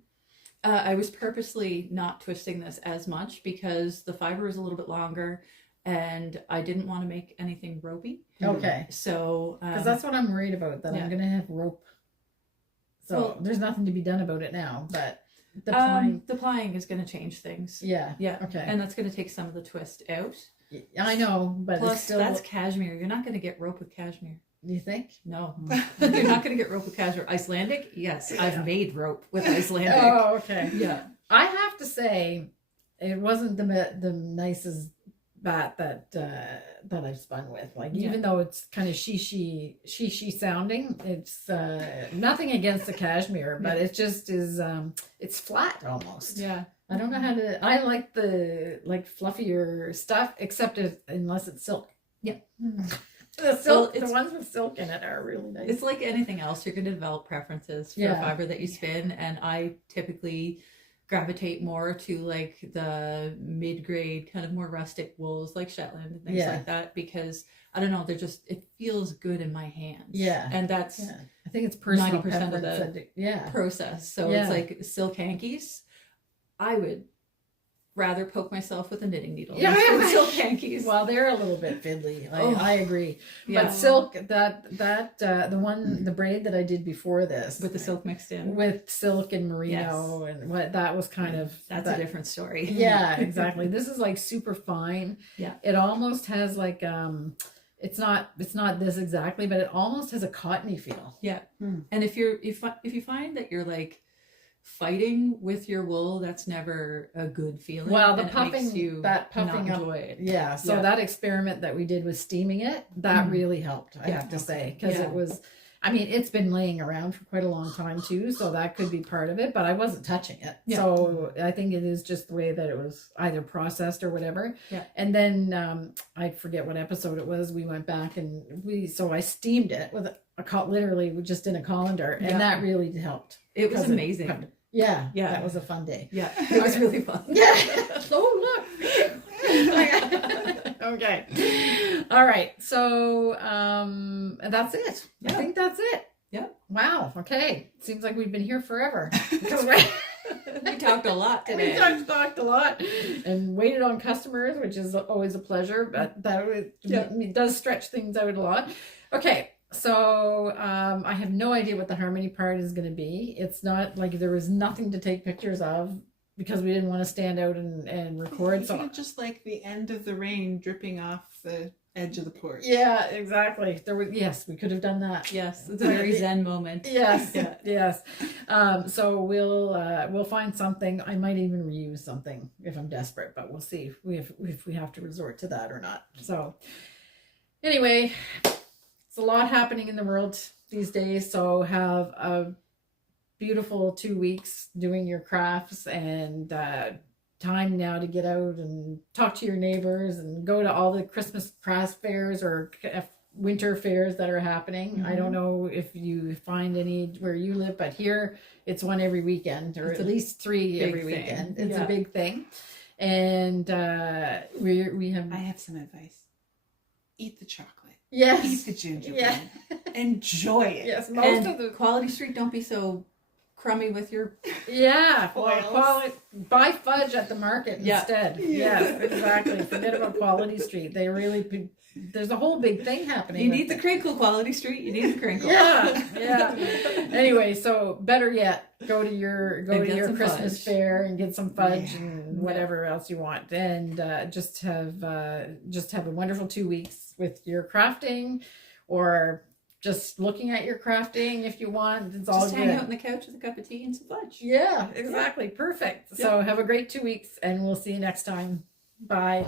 I was purposely not twisting this as much because the fiber is a little bit longer, and I didn't want to make anything ropey. Okay. So Because that's what I'm worried about. That I'm gonna have rope. So there's nothing to be done about it now, but the plying is going to change things. Yeah. Yeah. Okay. And that's going to take some of the twist out. I know, but Plus, it's still. that's cashmere. You're not going to get rope with cashmere. You think? No, you're not going to get rope with cashmere. Icelandic, yes, I've made rope with Icelandic. Oh, okay. Yeah, I have to say, it wasn't the nicest Batt that I've spun with. Like, even though it's kind of she sounding, it's nothing against the cashmere, but it just is it's flat almost. Yeah. I don't know how to. I like the fluffier stuff, except unless it's silk. Yeah. The silk, the ones with silk in it are really nice. It's like anything else. You're going to develop preferences for fiber that you spin, and I typically gravitate more to like the mid-grade, kind of more rustic wools, like Shetland and things like that, because I don't know, they're just, it feels good in my hands. Yeah, and that's I think it's personal 90% of the process. So it's like silk hankies. I would rather poke myself with a knitting needle than silk hankies. Well, they're a little bit fiddly. I agree. Yeah. But silk, the braid that I did before this with the silk mixed in, with silk and merino, and what that was kind of that's a different story. Yeah, exactly. This is like super fine. Yeah, it almost has like it's not this exactly, but it almost has a cottony feel. Yeah, and if you find that you're like fighting with your wool, that's never a good feeling. Well, the puffing, that puffing up, enjoy it. Yeah. So that experiment that we did with steaming it, that really helped. I have to say, because it was. I mean, it's been laying around for quite a long time too, so that could be part of it. But I wasn't touching it, so I think it is just the way that it was either processed or whatever. Yeah. And then I forget what episode it was. We went back and I steamed it with literally just in a colander, and that really helped. It was amazing. Yeah, that was a fun day. Yeah, it was really fun. Yeah. Oh, look. Okay. All right. So that's it. Yeah. I think that's it. Yeah. Wow. Okay. Seems like we've been here forever. We talked a lot today. We talked a lot and waited on customers, which is always a pleasure, but it does stretch things out a lot. Okay. So I have no idea what the harmony part is going to be. It's not like there was nothing to take pictures of because we didn't want to stand out and record. So just like the end of the rain dripping off the edge of the porch. yeah, exactly. We could have done that. Yes, it's a very zen moment. Yes, yes. So we'll find something. I might even reuse something if I'm desperate, but we'll see if we have to resort to that or not. So anyway, it's a lot happening in the world these days. So have a beautiful 2 weeks doing your crafts, and time now to get out and talk to your neighbors and go to all the Christmas craft fairs or winter fairs that are happening. Mm-hmm. I don't know if you find any where you live, but here it's one every weekend, or at least 3 every weekend. It's a big thing. And we have... I have some advice. Eat the chocolate. Yes. Eat the gingerbread. Yeah. Enjoy it. Yes, Most of the Quality Street, don't be so crummy with your foils. Buy fudge at the market instead. Yes, exactly. Forget about Quality Street. They really... There's a whole big thing happening. You need the crinkle, Quality Street. You need the crinkle. Yeah. Anyway, so better yet, go to your Christmas fair and get some fudge and whatever else you want, and just have a wonderful 2 weeks with your crafting, or just looking at your crafting if you want. It's all just good. hang out on the couch with a cup of tea and some fudge. Yeah, exactly. Perfect. So have a great 2 weeks, and we'll see you next time. Bye.